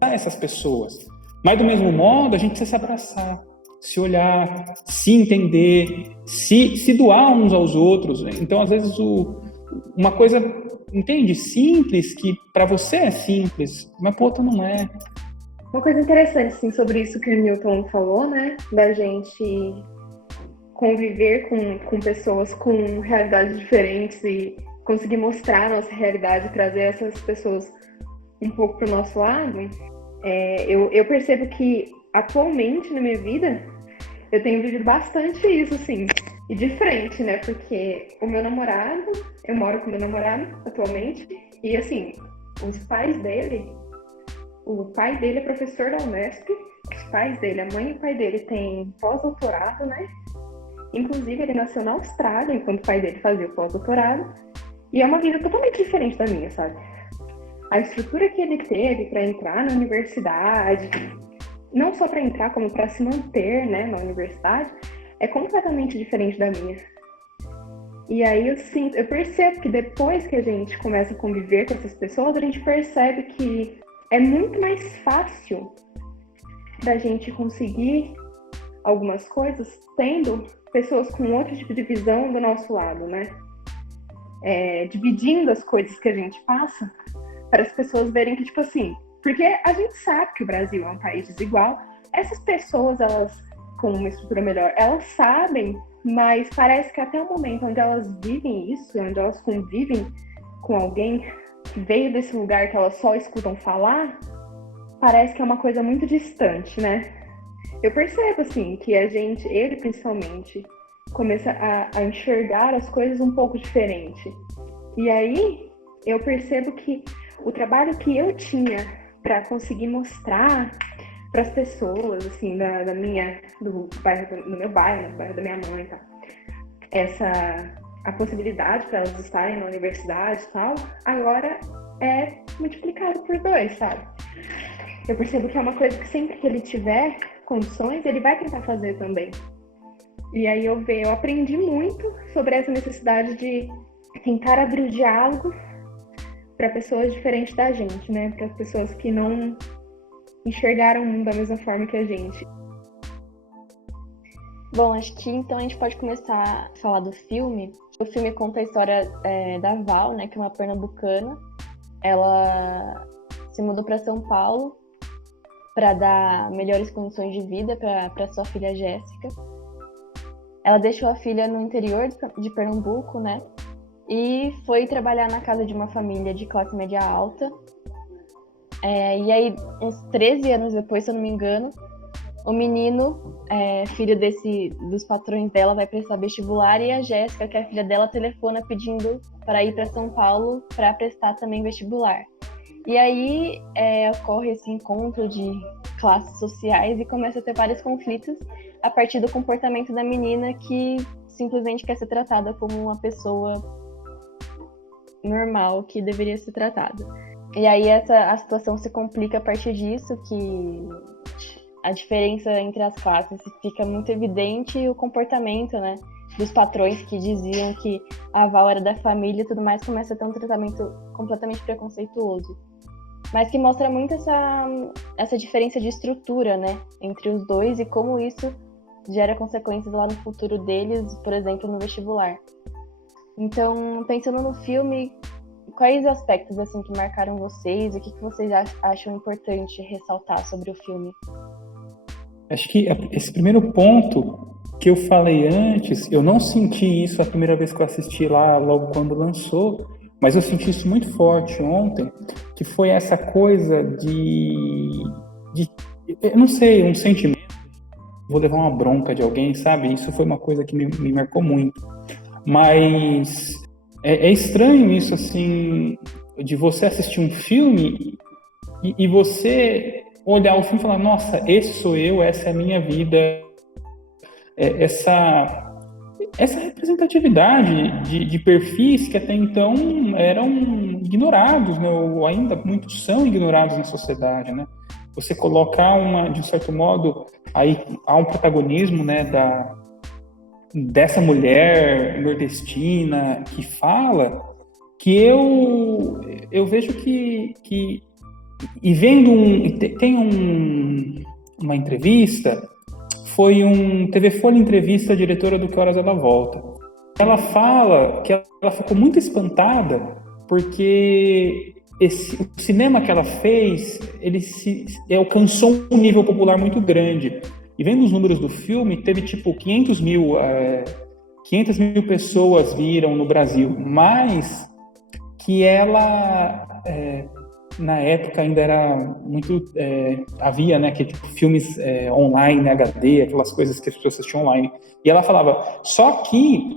essas pessoas. Mas do mesmo modo, a gente precisa se abraçar, se olhar, se entender, se doar uns aos outros. Então, às vezes, uma coisa, entende, simples, que para você é simples, mas para outra não é. Uma coisa interessante, assim, sobre isso que o Newton falou, né, da gente conviver com pessoas com realidades diferentes e conseguir mostrar a nossa realidade, trazer essas pessoas um pouco para o nosso lado, eu percebo que atualmente na minha vida eu tenho vivido bastante isso, assim, e de frente, né? Porque o meu namorado, eu moro com meu namorado atualmente, e assim, os pais dele, o pai dele é professor da Unesp, os pais dele, a mãe e o pai dele têm pós-doutorado, né? Inclusive ele nasceu na Austrália enquanto o pai dele fazia o pós-doutorado, e é uma vida totalmente diferente da minha, sabe? A estrutura que ele teve para entrar na universidade, não só para entrar, como para se manter, né, na universidade, é completamente diferente da minha. E aí eu percebo que depois que a gente começa a conviver com essas pessoas, a gente percebe que é muito mais fácil da gente conseguir algumas coisas tendo pessoas com outro tipo de visão do nosso lado, né? Dividindo as coisas que a gente passa, para as pessoas verem que, tipo assim, porque a gente sabe que o Brasil é um país desigual, essas pessoas, elas, com uma estrutura melhor, elas sabem, mas parece que até o momento onde elas vivem isso, onde elas convivem com alguém que veio desse lugar que elas só escutam falar, parece que é uma coisa muito distante, né? Eu percebo, assim, que a gente, ele principalmente, começa a enxergar as coisas um pouco diferente. E aí, eu percebo que o trabalho que eu tinha para conseguir mostrar para as pessoas, assim, do meu bairro, do bairro da minha mãe, tá? A possibilidade para elas estarem na universidade e tal, agora é multiplicado por 2, sabe? Eu percebo que é uma coisa que sempre que ele tiver condições, ele vai tentar fazer também. E aí eu aprendi muito sobre essa necessidade de tentar abrir o diálogo para pessoas diferentes da gente, né? Para pessoas que não enxergaram o mundo da mesma forma que a gente. Bom, acho que então a gente pode começar a falar do filme. O filme conta a história da Val, né? Que é uma pernambucana. Ela se mudou para São Paulo para dar melhores condições de vida para sua filha Jéssica. Ela deixou a filha no interior de Pernambuco, né? E foi trabalhar na casa de uma família de classe média alta. E aí, uns 13 anos depois, se eu não me engano, o menino, filho dos patrões dela, vai prestar vestibular, e a Jéssica, que é a filha dela, telefona pedindo para ir para São Paulo para prestar também vestibular. E aí ocorre esse encontro de classes sociais e começa a ter vários conflitos a partir do comportamento da menina, que simplesmente quer ser tratada como uma pessoa normal que deveria ser tratada. E aí a situação se complica a partir disso, que a diferença entre as classes fica muito evidente, e o comportamento, né, dos patrões que diziam que a Val era da família e tudo mais começa a ter um tratamento completamente preconceituoso. Mas que mostra muito essa diferença de estrutura, né, entre os dois, e como isso gera consequências lá no futuro deles, por exemplo, no vestibular. Então, pensando no filme, quais aspectos assim que marcaram vocês e o que vocês acham importante ressaltar sobre o filme? Acho que esse primeiro ponto que eu falei antes, eu não senti isso a primeira vez que eu assisti lá, logo quando lançou, mas eu senti isso muito forte ontem, que foi essa coisa eu não sei, um sentimento, vou levar uma bronca de alguém, sabe? Isso foi uma coisa que me marcou muito. Mas é estranho isso, assim, de você assistir um filme e você olhar o filme e falar, nossa, esse sou eu, essa é a minha vida, essa representatividade de perfis que até então eram ignorados, né, ou ainda muitos são ignorados na sociedade, né? Você colocar de um certo modo, aí há um protagonismo, né, dessa mulher nordestina que fala, que eu vejo que e vendo uma entrevista, foi TV Folha Entrevista a diretora do Que Horas Ela Volta. Ela fala que ela ficou muito espantada porque o cinema que ela fez, ele alcançou um nível popular muito grande. E vendo os números do filme, teve tipo 500 mil pessoas viram no Brasil, mas que ela, na época ainda era muito, havia, né, que tipo, filmes online, HD, aquelas coisas que as pessoas assistiam online. E ela falava, só que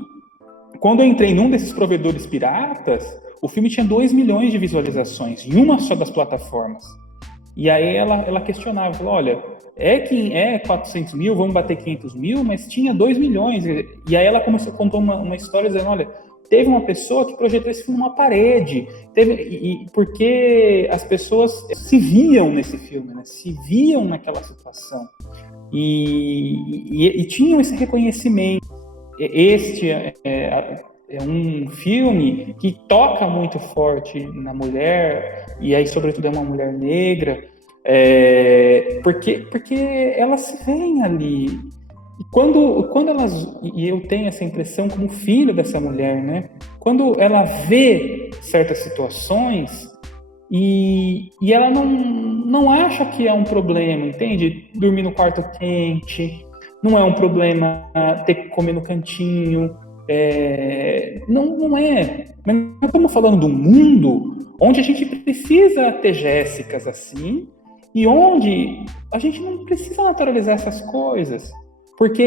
quando eu entrei num desses provedores piratas, o filme tinha 2 milhões de visualizações em uma só das plataformas. E aí ela questionava, falou, olha, é 400 mil, vamos bater 500 mil, mas tinha 2 milhões. E aí ela contou uma história dizendo, olha, teve uma pessoa que projetou esse filme numa parede, porque as pessoas se viam nesse filme, né? Se viam naquela situação. E tinham esse reconhecimento. Este é um filme que toca muito forte na mulher, e aí, sobretudo, é uma mulher negra, porque elas se veem ali. E quando elas, e eu tenho essa impressão como filho dessa mulher, né? Quando ela vê certas situações e ela não acha que é um problema, entende? Dormir no quarto quente, não é um problema ter que comer no cantinho, não é. Mas nós estamos falando de um mundo onde a gente precisa ter Jéssicas assim e onde a gente não precisa naturalizar essas coisas. Porque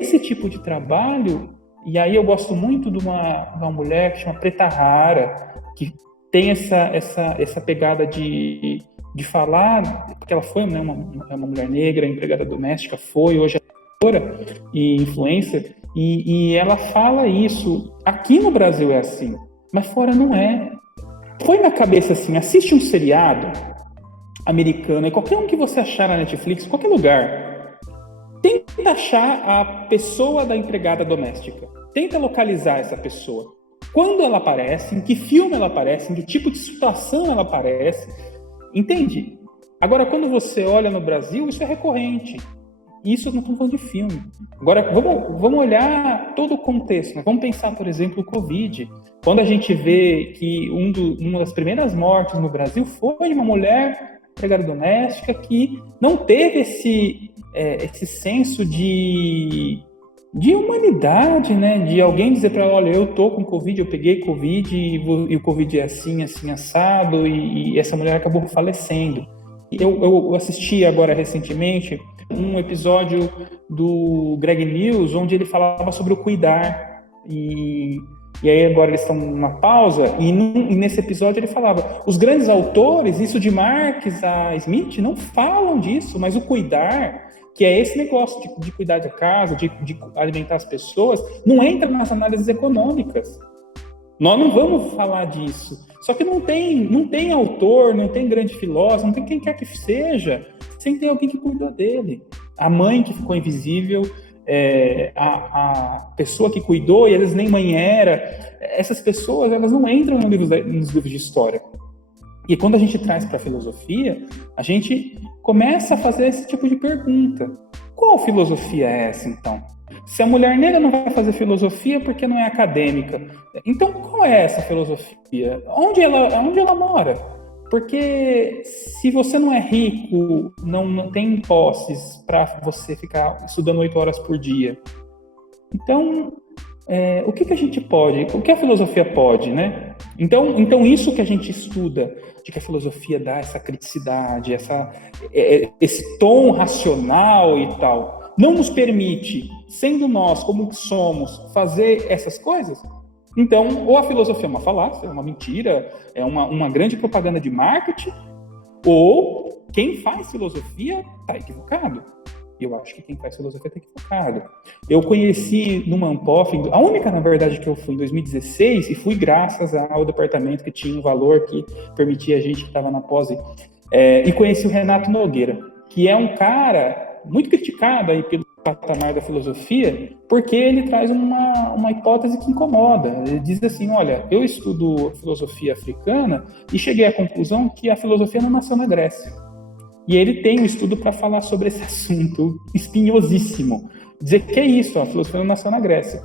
esse tipo de trabalho, e aí eu gosto muito de uma mulher que chama Preta Rara, que tem essa pegada de falar, porque ela foi, né, uma mulher negra, empregada doméstica, hoje é autora e influencer, e ela fala isso. Aqui no Brasil é assim, mas fora não é. Põe na cabeça assim, assiste um seriado americano, e qualquer um que você achar na Netflix, qualquer lugar, tenta achar a pessoa da empregada doméstica. Tenta localizar essa pessoa. Quando ela aparece, em que filme ela aparece, em que tipo de situação ela aparece. Entende? Agora, quando você olha no Brasil, isso é recorrente. Isso não estamos falando de filme. Agora, vamos olhar todo o contexto. Né? Vamos pensar, por exemplo, o Covid. Quando a gente vê que uma das primeiras mortes no Brasil foi de uma mulher empregada doméstica que não teve esse senso de humanidade, né? De alguém dizer para ela, olha, eu tô com Covid, eu peguei Covid e o Covid é assim, assim, assado, e essa mulher acabou falecendo. Eu assisti agora recentemente um episódio do Greg News, onde ele falava sobre o cuidar, e aí agora eles estão numa pausa, e nesse episódio ele falava, os grandes autores, isso de Marx a Smith, não falam disso, mas o cuidar, que é esse negócio de cuidar da casa, de alimentar as pessoas, não entra nas análises econômicas. Nós não vamos falar disso. Só que não tem autor, não tem grande filósofo, não tem quem quer que seja, sem ter alguém que cuidou dele. A mãe que ficou invisível, a pessoa que cuidou, e às vezes nem mãe era. Essas pessoas, elas não entram nos livros de história. E quando a gente traz para a filosofia, a gente começa a fazer esse tipo de pergunta. Qual filosofia é essa, então? Se a mulher negra não vai fazer filosofia porque não é acadêmica, então qual é essa filosofia? Onde ela mora? Porque se você não é rico, não tem posses para você ficar estudando 8 horas por dia, então o que a gente pode? O que a filosofia pode, né? Então isso que a gente estuda, de que a filosofia dá essa criticidade, esse tom racional e tal, não nos permite, sendo nós como que somos, fazer essas coisas, então ou a filosofia é uma falácia, é uma mentira, é uma grande propaganda de marketing, ou quem faz filosofia está equivocado. Eu acho que quem faz filosofia está equivocado. Eu conheci numa Ampof, a única, na verdade, que eu fui em 2016, e fui graças ao departamento que tinha um valor que permitia a gente que estava na pós, e conheci o Renato Nogueira, que é um cara muito criticado aí pelo patamar da filosofia, porque ele traz uma hipótese que incomoda. Ele diz assim, olha, eu estudo filosofia africana e cheguei à conclusão que a filosofia não nasceu na Grécia. E ele tem um estudo para falar sobre esse assunto espinhosíssimo. Dizer que é isso, a filosofia não nasceu na Grécia.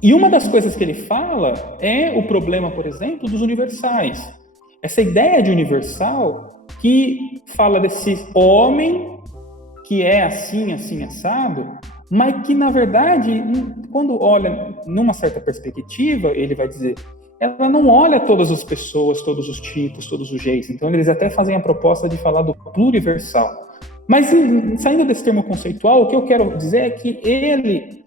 E uma das coisas que ele fala é o problema, por exemplo, dos universais. Essa ideia de universal que fala desse homem que é assim, assim, assado, mas que, na verdade, quando olha numa certa perspectiva, ele vai dizer, ela não olha todas as pessoas, todos os tipos, todos os jeitos. Então, eles até fazem a proposta de falar do pluriversal. Mas, saindo desse termo conceitual, o que eu quero dizer é que ele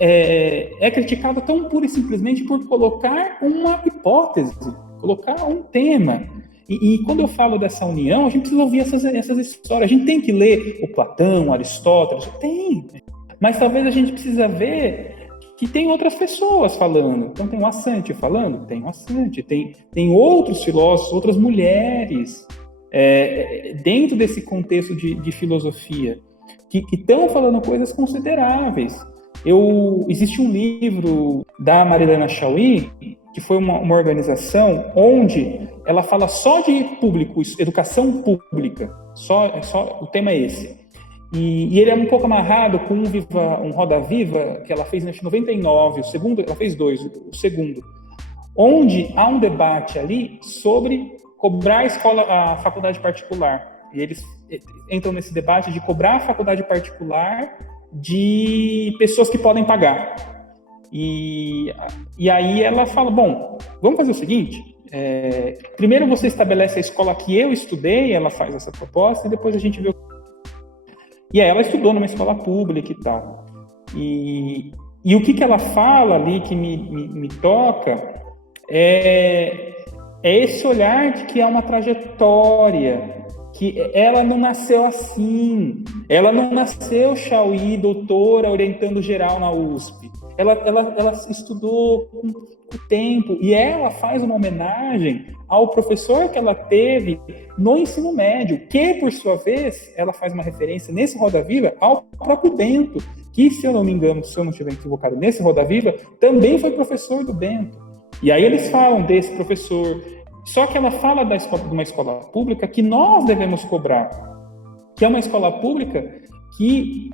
é criticado tão pura e simplesmente por colocar uma hipótese, colocar um tema. E quando eu falo dessa união, a gente precisa ouvir essas histórias. A gente tem que ler o Platão, o Aristóteles, tem. Mas talvez a gente precisa ver que tem outras pessoas falando. Então tem o Assante falando? Tem o Assante. Tem outros filósofos, outras mulheres, dentro desse contexto de filosofia, que estão falando coisas consideráveis. Existe um livro da Marilena Chauí, que foi uma organização onde ela fala só de público, educação pública. O tema é esse. E ele é um pouco amarrado com um Roda Viva, que ela fez em 99, o segundo, ela fez 2, o segundo, onde há um debate ali sobre cobrar a faculdade particular. E eles entram nesse debate de cobrar a faculdade particular de pessoas que podem pagar. E aí ela fala, bom, vamos fazer o seguinte, primeiro você estabelece a escola que eu estudei, ela faz essa proposta, e depois a gente vê E aí ela estudou numa escola pública e tal. E o que ela fala ali que me toca é esse olhar de que há uma trajetória, que ela não nasceu assim. Ela não nasceu Chauí, doutora, orientando geral na USP. Ela estudou com o tempo, e ela faz uma homenagem ao professor que ela teve no ensino médio, que, por sua vez, ela faz uma referência nesse Roda Viva ao próprio Bento, que, se eu não me engano, se eu não estiver equivocado, nesse Roda Viva, também foi professor do Bento. E aí eles falam desse professor, só que ela fala de uma escola pública que nós devemos cobrar, que é uma escola pública que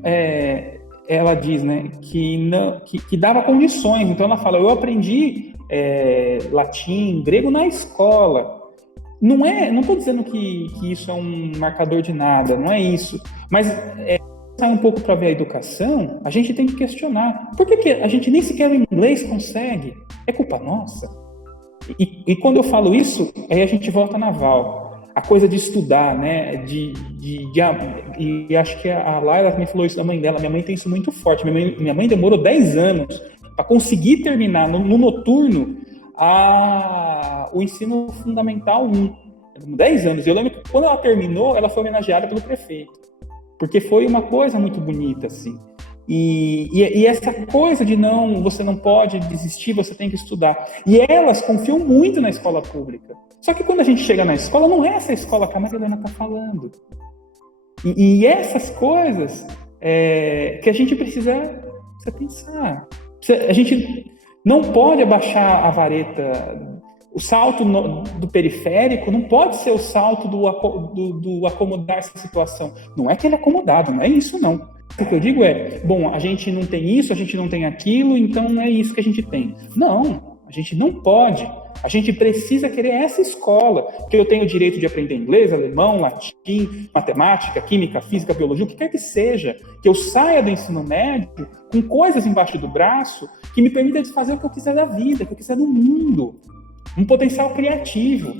ela diz, né, que dava condições. Então ela fala, eu aprendi latim, grego na escola. Não estou dizendo que isso é um marcador de nada, não é isso. Mas sai um pouco para ver a educação, a gente tem que questionar. Por que a gente nem sequer o inglês consegue? É culpa nossa? E quando eu falo isso, aí a gente volta na Val. A coisa de estudar, né? E acho que a Laila também falou isso da mãe dela. Minha mãe tem isso muito forte. Minha mãe demorou 10 anos para conseguir terminar no noturno o ensino fundamental 1. 10 anos. Eu lembro que quando ela terminou, ela foi homenageada pelo prefeito. Porque foi uma coisa muito bonita, assim. E essa coisa de você não pode desistir, você tem que estudar. E elas confiam muito na escola pública. Só que quando a gente chega na escola, não é essa escola que a Marilena está falando. E essas coisas que a gente precisa pensar. A gente não pode abaixar a vareta. O salto do periférico não pode ser o salto do acomodar essa situação. Não é que ele é acomodado, não é isso, não. O que eu digo bom, a gente não tem isso, a gente não tem aquilo, então não é isso que a gente tem. Não, a gente não pode. A gente precisa querer essa escola, que eu tenho o direito de aprender inglês, alemão, latim, matemática, química, física, biologia, o que quer que seja, que eu saia do ensino médio com coisas embaixo do braço que me permitam fazer o que eu quiser da vida, o que eu quiser do mundo. um potencial criativo.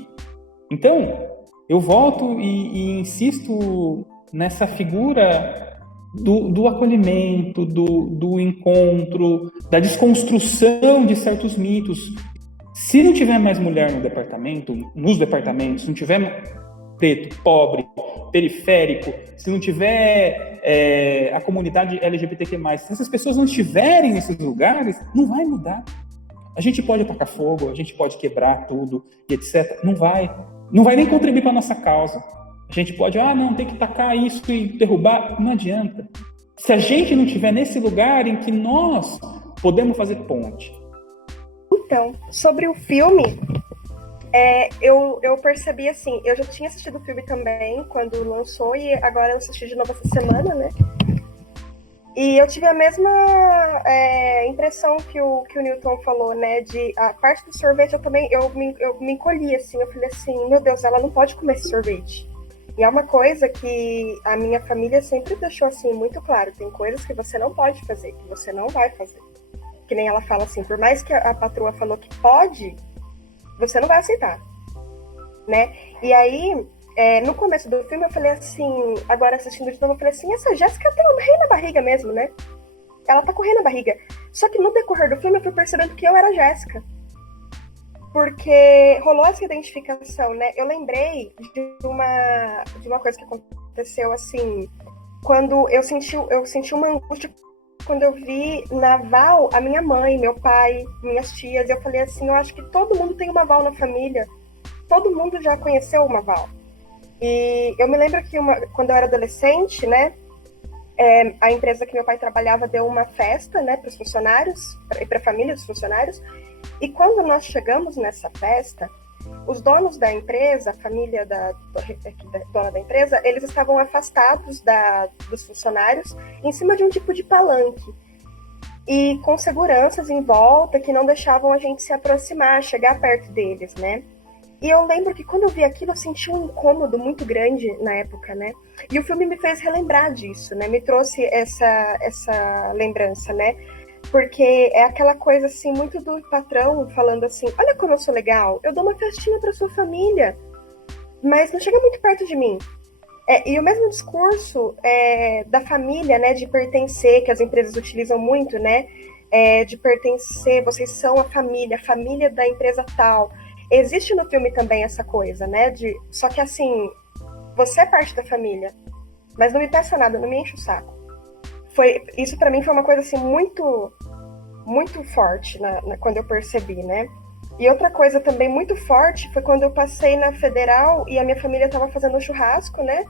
Então, eu volto e insisto nessa figura do acolhimento, do encontro, da desconstrução de certos mitos. Se não tiver mais mulher no departamento, nos departamentos, se não tiver preto, pobre, periférico, se não tiver a comunidade LGBTQ+, se essas pessoas não estiverem nesses lugares, não vai mudar. A gente pode atacar fogo, a gente pode quebrar tudo, e etc. Não vai nem contribuir para a nossa causa. A gente pode, não, tem que tacar isso e derrubar. Não adianta. Se a gente não estiver nesse lugar em que nós podemos fazer ponte. Então, sobre o filme, eu percebi assim, eu já tinha assistido o filme também quando lançou, e agora eu assisti de novo essa semana, né? E eu tive a mesma impressão que o Newton falou, né? De a parte do sorvete, eu me encolhi, assim, eu falei assim, meu Deus, ela não pode comer esse sorvete. E é uma coisa que a minha família sempre deixou assim muito claro, tem coisas que você não pode fazer, que você não vai fazer. Que nem ela fala assim, por mais que a patroa falou que pode, você não vai aceitar, né? E aí, no começo do filme eu falei assim, agora assistindo de novo, eu falei assim, essa Jéssica tem um rei na barriga mesmo, né? Ela tá com rei na barriga. Só que no decorrer do filme eu fui percebendo que eu era a Jéssica. Porque rolou essa identificação, né? Eu lembrei de uma coisa que aconteceu, assim, quando eu senti uma angústia quando eu vi na Val a minha mãe, meu pai, minhas tias. Eu falei assim, eu acho que todo mundo tem uma Val na família. Todo mundo já conheceu uma Val. E eu me lembro que quando eu era adolescente, né? A empresa que meu pai trabalhava deu uma festa, né, para os funcionários e para a família dos funcionários. E quando nós chegamos nessa festa, os donos da empresa, a família da dona da empresa, eles estavam afastados dos funcionários em cima de um tipo de palanque. E com seguranças em volta que não deixavam a gente se aproximar, chegar perto deles, né? E eu lembro que quando eu vi aquilo, eu senti um incômodo muito grande na época, né? E o filme me fez relembrar disso, né? Me trouxe essa lembrança, né? Porque é aquela coisa, assim, muito do patrão falando assim, olha como eu sou legal, eu dou uma festinha para sua família, mas não chega muito perto de mim. E o mesmo discurso da família, né? De pertencer, que as empresas utilizam muito, né? De pertencer, vocês são a família da empresa tal. Existe no filme também essa coisa, né? Só que assim, você é parte da família, mas não me peça nada, não me enche o saco. Isso pra mim foi uma coisa assim muito, muito forte quando eu percebi, né? E outra coisa também muito forte foi quando eu passei na Federal e a minha família estava fazendo um churrasco, né?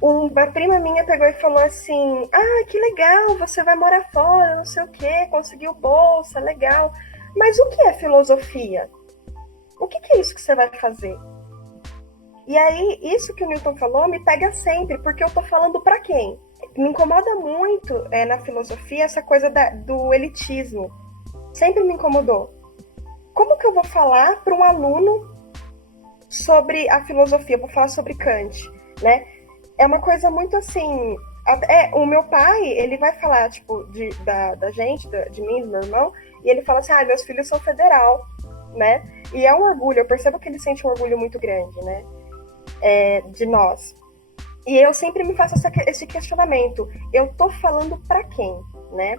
Uma prima minha pegou e falou assim, que legal, você vai morar fora, não sei o quê, conseguiu bolsa, legal. Mas o que é filosofia? O que é isso que você vai fazer? E aí, isso que o Newton falou me pega sempre, porque eu tô falando pra quem? Me incomoda muito na filosofia essa coisa do elitismo. Sempre me incomodou. Como que eu vou falar para um aluno sobre a filosofia? Eu vou falar sobre Kant, né? É uma coisa muito assim... o meu pai, ele vai falar, tipo, da gente, de mim, do meu irmão, e ele fala assim, meus filhos são federal, né? E é um orgulho, eu percebo que ele sente um orgulho muito grande, né? De nós. E eu sempre me faço esse questionamento. Eu tô falando pra quem, né?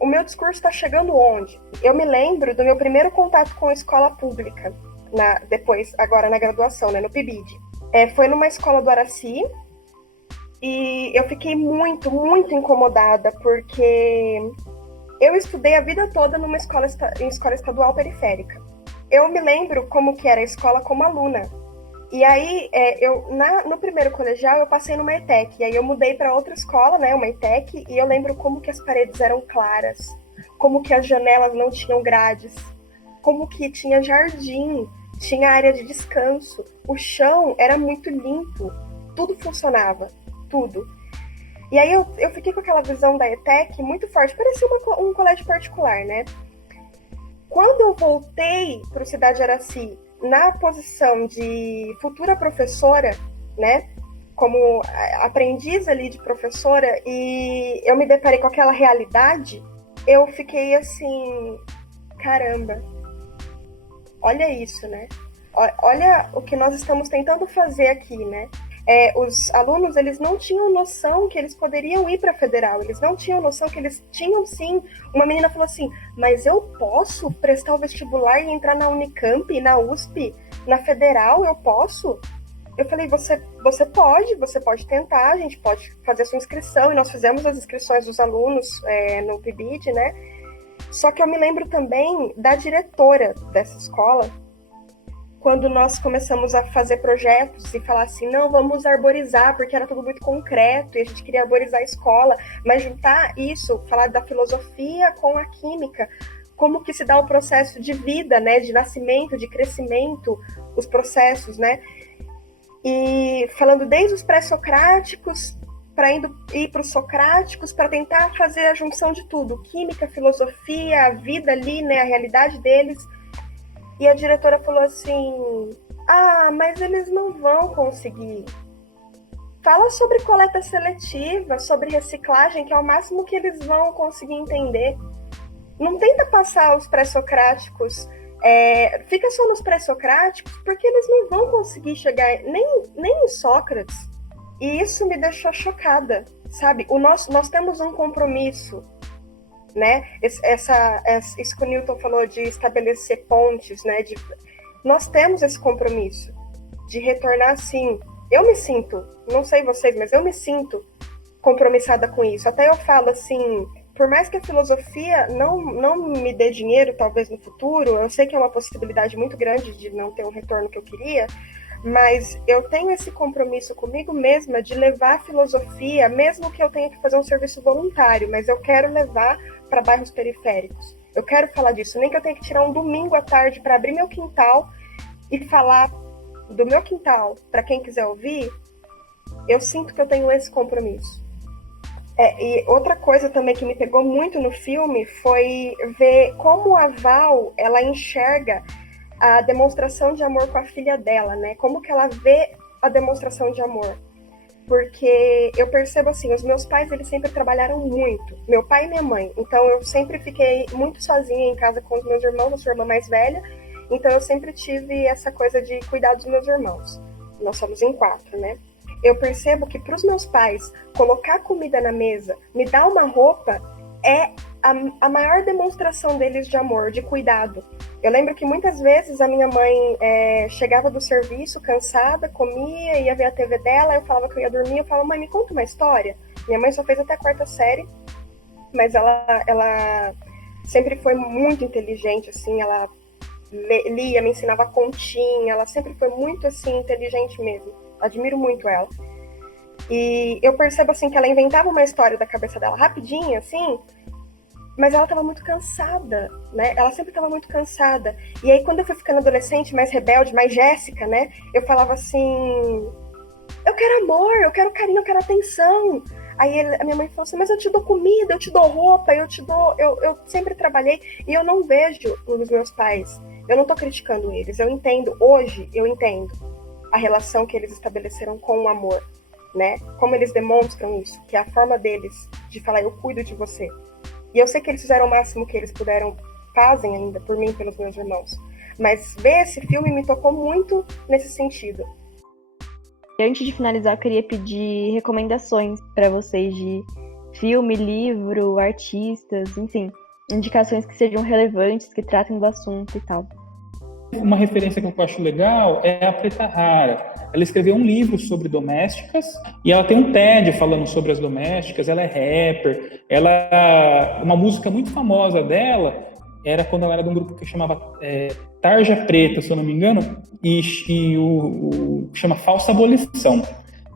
O meu discurso tá chegando onde? Eu me lembro do meu primeiro contato com a escola pública, depois, agora na graduação, né? No PIBID. Foi numa escola do Araci, e eu fiquei muito, muito incomodada, porque eu estudei a vida toda em escola estadual periférica. Eu me lembro como que era a escola como aluna. E aí, no primeiro colegial, eu passei numa ETEC. E aí eu mudei para outra escola, né, uma ETEC, e eu lembro como que as paredes eram claras, como que as janelas não tinham grades, como que tinha jardim, tinha área de descanso, o chão era muito limpo, tudo funcionava, tudo. E aí eu fiquei com aquela visão da ETEC muito forte, parecia um colégio particular, né? Quando eu voltei para o Cidade Araci, na posição de futura professora, né, como aprendiz ali de professora, e eu me deparei com aquela realidade, eu fiquei assim, caramba, Olha isso, né? Olha o que nós estamos tentando fazer aqui, né? Os alunos, eles não tinham noção que eles poderiam ir para a federal, eles não tinham noção que eles tinham sim. Uma menina falou assim, mas eu posso prestar o vestibular e entrar na Unicamp, na USP, na federal, eu posso? Eu falei, você pode tentar, a gente pode fazer a sua inscrição, e nós fizemos as inscrições dos alunos no PIBID, né? Só que eu me lembro também da diretora dessa escola, quando nós começamos a fazer projetos e falar assim, não, vamos arborizar, porque era tudo muito concreto e a gente queria arborizar a escola, mas juntar isso, falar da filosofia com a química, como que se dá o processo de vida, né, de nascimento, de crescimento, os processos, né, e falando desde os pré-socráticos para ir para os socráticos, para tentar fazer a junção de tudo, química, filosofia, a vida ali, né, a realidade deles. E a diretora falou assim, mas eles não vão conseguir. Fala sobre coleta seletiva, sobre reciclagem, que é o máximo que eles vão conseguir entender. Não tenta passar os pré-socráticos, fica só nos pré-socráticos, porque eles não vão conseguir chegar nem em Sócrates. E isso me deixou chocada, sabe? Nós temos um compromisso, né? Isso que o Newton falou de estabelecer pontes, né? Nós temos esse compromisso de retornar, sim. Eu me sinto, não sei vocês, mas eu me sinto compromissada com isso. Até eu falo assim, por mais que a filosofia não me dê dinheiro, talvez no futuro, eu sei que é uma possibilidade muito grande de não ter o retorno que eu queria, mas eu tenho esse compromisso comigo mesma de levar a filosofia, mesmo que eu tenha que fazer um serviço voluntário, mas eu quero levar para bairros periféricos. Eu quero falar disso, nem que eu tenha que tirar um domingo à tarde para abrir meu quintal e falar do meu quintal para quem quiser ouvir. Eu sinto que eu tenho esse compromisso. E outra coisa também que me pegou muito no filme foi ver como a Val, ela enxerga a demonstração de amor com a filha dela, né? Como que ela vê a demonstração de amor. Porque eu percebo assim, os meus pais, eles sempre trabalharam muito. Meu pai e minha mãe. Então, eu sempre fiquei muito sozinha em casa com os meus irmãos, eu sou a irmã mais velha. Então, eu sempre tive essa coisa de cuidar dos meus irmãos. Nós somos em 4, né? Eu percebo que para os meus pais, colocar comida na mesa, me dar uma roupa, é a maior demonstração deles de amor, de cuidado. Eu lembro que muitas vezes a minha mãe chegava do serviço cansada, comia, ia ver a TV dela, eu falava que eu ia dormir, eu falava, mãe, me conta uma história. Minha mãe só fez até a 4ª série, mas ela sempre foi muito inteligente, assim, ela lia, me ensinava continha, ela sempre foi muito, assim, inteligente mesmo. Admiro muito ela. E eu percebo, assim, que ela inventava uma história da cabeça dela rapidinho, assim, mas ela estava muito cansada, né? Ela sempre estava muito cansada. E aí, quando eu fui ficando adolescente, mais rebelde, mais Jéssica, né? Eu falava assim, eu quero amor, eu quero carinho, eu quero atenção. Aí a minha mãe falou assim, mas eu te dou comida, eu te dou roupa, eu sempre trabalhei. E eu não vejo os meus pais, eu não tô criticando eles, eu entendo, hoje eu entendo a relação que eles estabeleceram com o amor, né? Como eles demonstram isso, que é a forma deles de falar, eu cuido de você. E eu sei que eles fizeram o máximo que eles puderam, fazem ainda por mim e pelos meus irmãos. Mas ver esse filme me tocou muito nesse sentido. Antes de finalizar, eu queria pedir recomendações para vocês de filme, livro, artistas, enfim, indicações que sejam relevantes, que tratem do assunto e tal. Uma referência que eu acho legal é a Preta Rara. Ela escreveu um livro sobre domésticas e ela tem um TED falando sobre as domésticas. Ela é rapper. Uma música muito famosa dela era quando ela era de um grupo que chamava Tarja Preta, se eu não me engano, e o chama Falsa Abolição,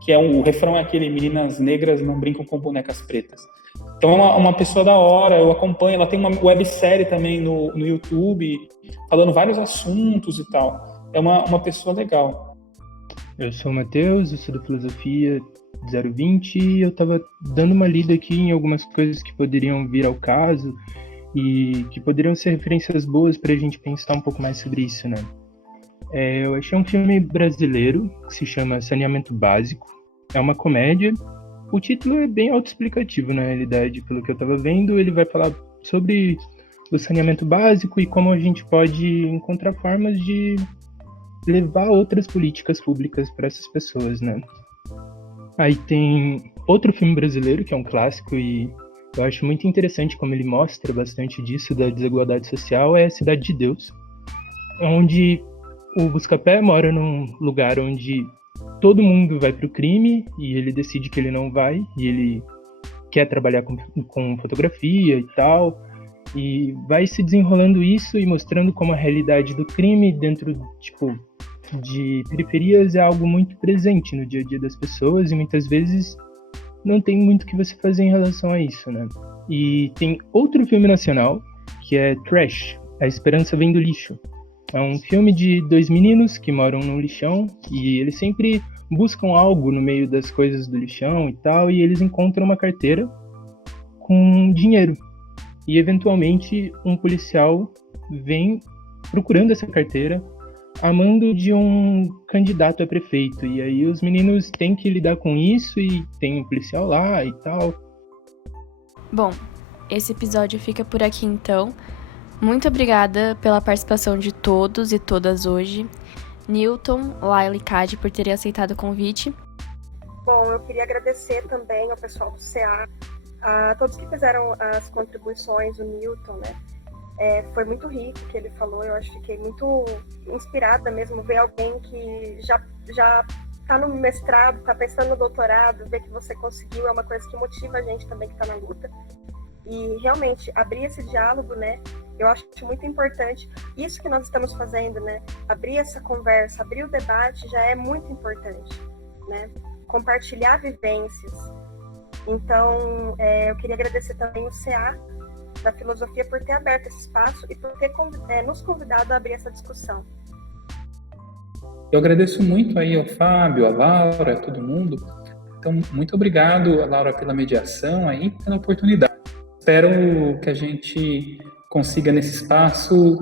que é o refrão é aquele: meninas negras não brincam com bonecas pretas. Então é uma pessoa da hora, eu acompanho. Ela tem uma websérie também no YouTube, falando vários assuntos e tal. É uma pessoa legal. Eu sou o Matheus, eu sou da Filosofia 020 e eu estava dando uma lida aqui em algumas coisas que poderiam vir ao caso e que poderiam ser referências boas para a gente pensar um pouco mais sobre isso, né? Eu achei um filme brasileiro que se chama Saneamento Básico. É uma comédia. O título é bem autoexplicativo, na realidade. Pelo que eu estava vendo, ele vai falar sobre o saneamento básico e como a gente pode encontrar formas de levar outras políticas públicas para essas pessoas, né? Aí tem outro filme brasileiro que é um clássico e eu acho muito interessante como ele mostra bastante disso, da desigualdade social, é Cidade de Deus, onde o Buscapé mora num lugar onde todo mundo vai pro crime e ele decide que ele não vai e ele quer trabalhar com fotografia e tal, e vai se desenrolando isso e mostrando como a realidade do crime dentro, tipo, de periferias é algo muito presente no dia a dia das pessoas e muitas vezes não tem muito o que você fazer em relação a isso, né? E tem outro filme nacional que é Trash, A Esperança Vem do Lixo. É um filme de dois meninos que moram num lixão e eles sempre buscam algo no meio das coisas do lixão e tal, e eles encontram uma carteira com dinheiro. E eventualmente um policial vem procurando essa carteira a mando de um candidato a prefeito. E aí os meninos têm que lidar com isso e tem um policial lá e tal. Bom, esse episódio fica por aqui então. Muito obrigada pela participação de todos e todas hoje. Newton, Laila e Cade por terem aceitado o convite. Bom, eu queria agradecer também ao pessoal do CA, a todos que fizeram as contribuições, o Newton, né? Foi muito rico o que ele falou, eu acho que fiquei muito inspirada mesmo, ver alguém que já está no mestrado, está pensando no doutorado, ver que você conseguiu, é uma coisa que motiva a gente também que está na luta. E realmente, abrir esse diálogo, né? Eu acho muito importante. Isso que nós estamos fazendo, né? Abrir essa conversa, abrir o debate já é muito importante, né? Compartilhar vivências. Então, eu queria agradecer também o CA da Filosofia por ter aberto esse espaço e por ter nos convidado a abrir essa discussão. Eu agradeço muito aí ao Fábio, a Laura, a todo mundo. Então, muito obrigado, Laura, pela mediação aí, pela oportunidade. Espero que a gente consiga, nesse espaço,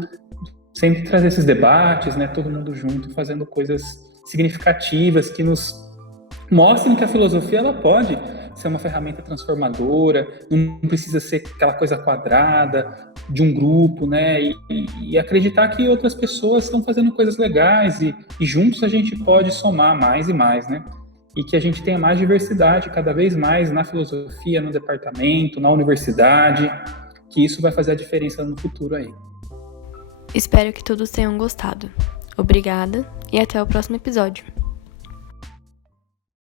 sempre trazer esses debates, né, todo mundo junto, fazendo coisas significativas que nos mostrem que a filosofia ela pode ser uma ferramenta transformadora, não precisa ser aquela coisa quadrada de um grupo, né, e acreditar que outras pessoas estão fazendo coisas legais e juntos a gente pode somar mais e mais, né, e que a gente tenha mais diversidade cada vez mais na filosofia, no departamento, na universidade, que isso vai fazer a diferença no futuro aí. Espero que todos tenham gostado. Obrigada e até o próximo episódio.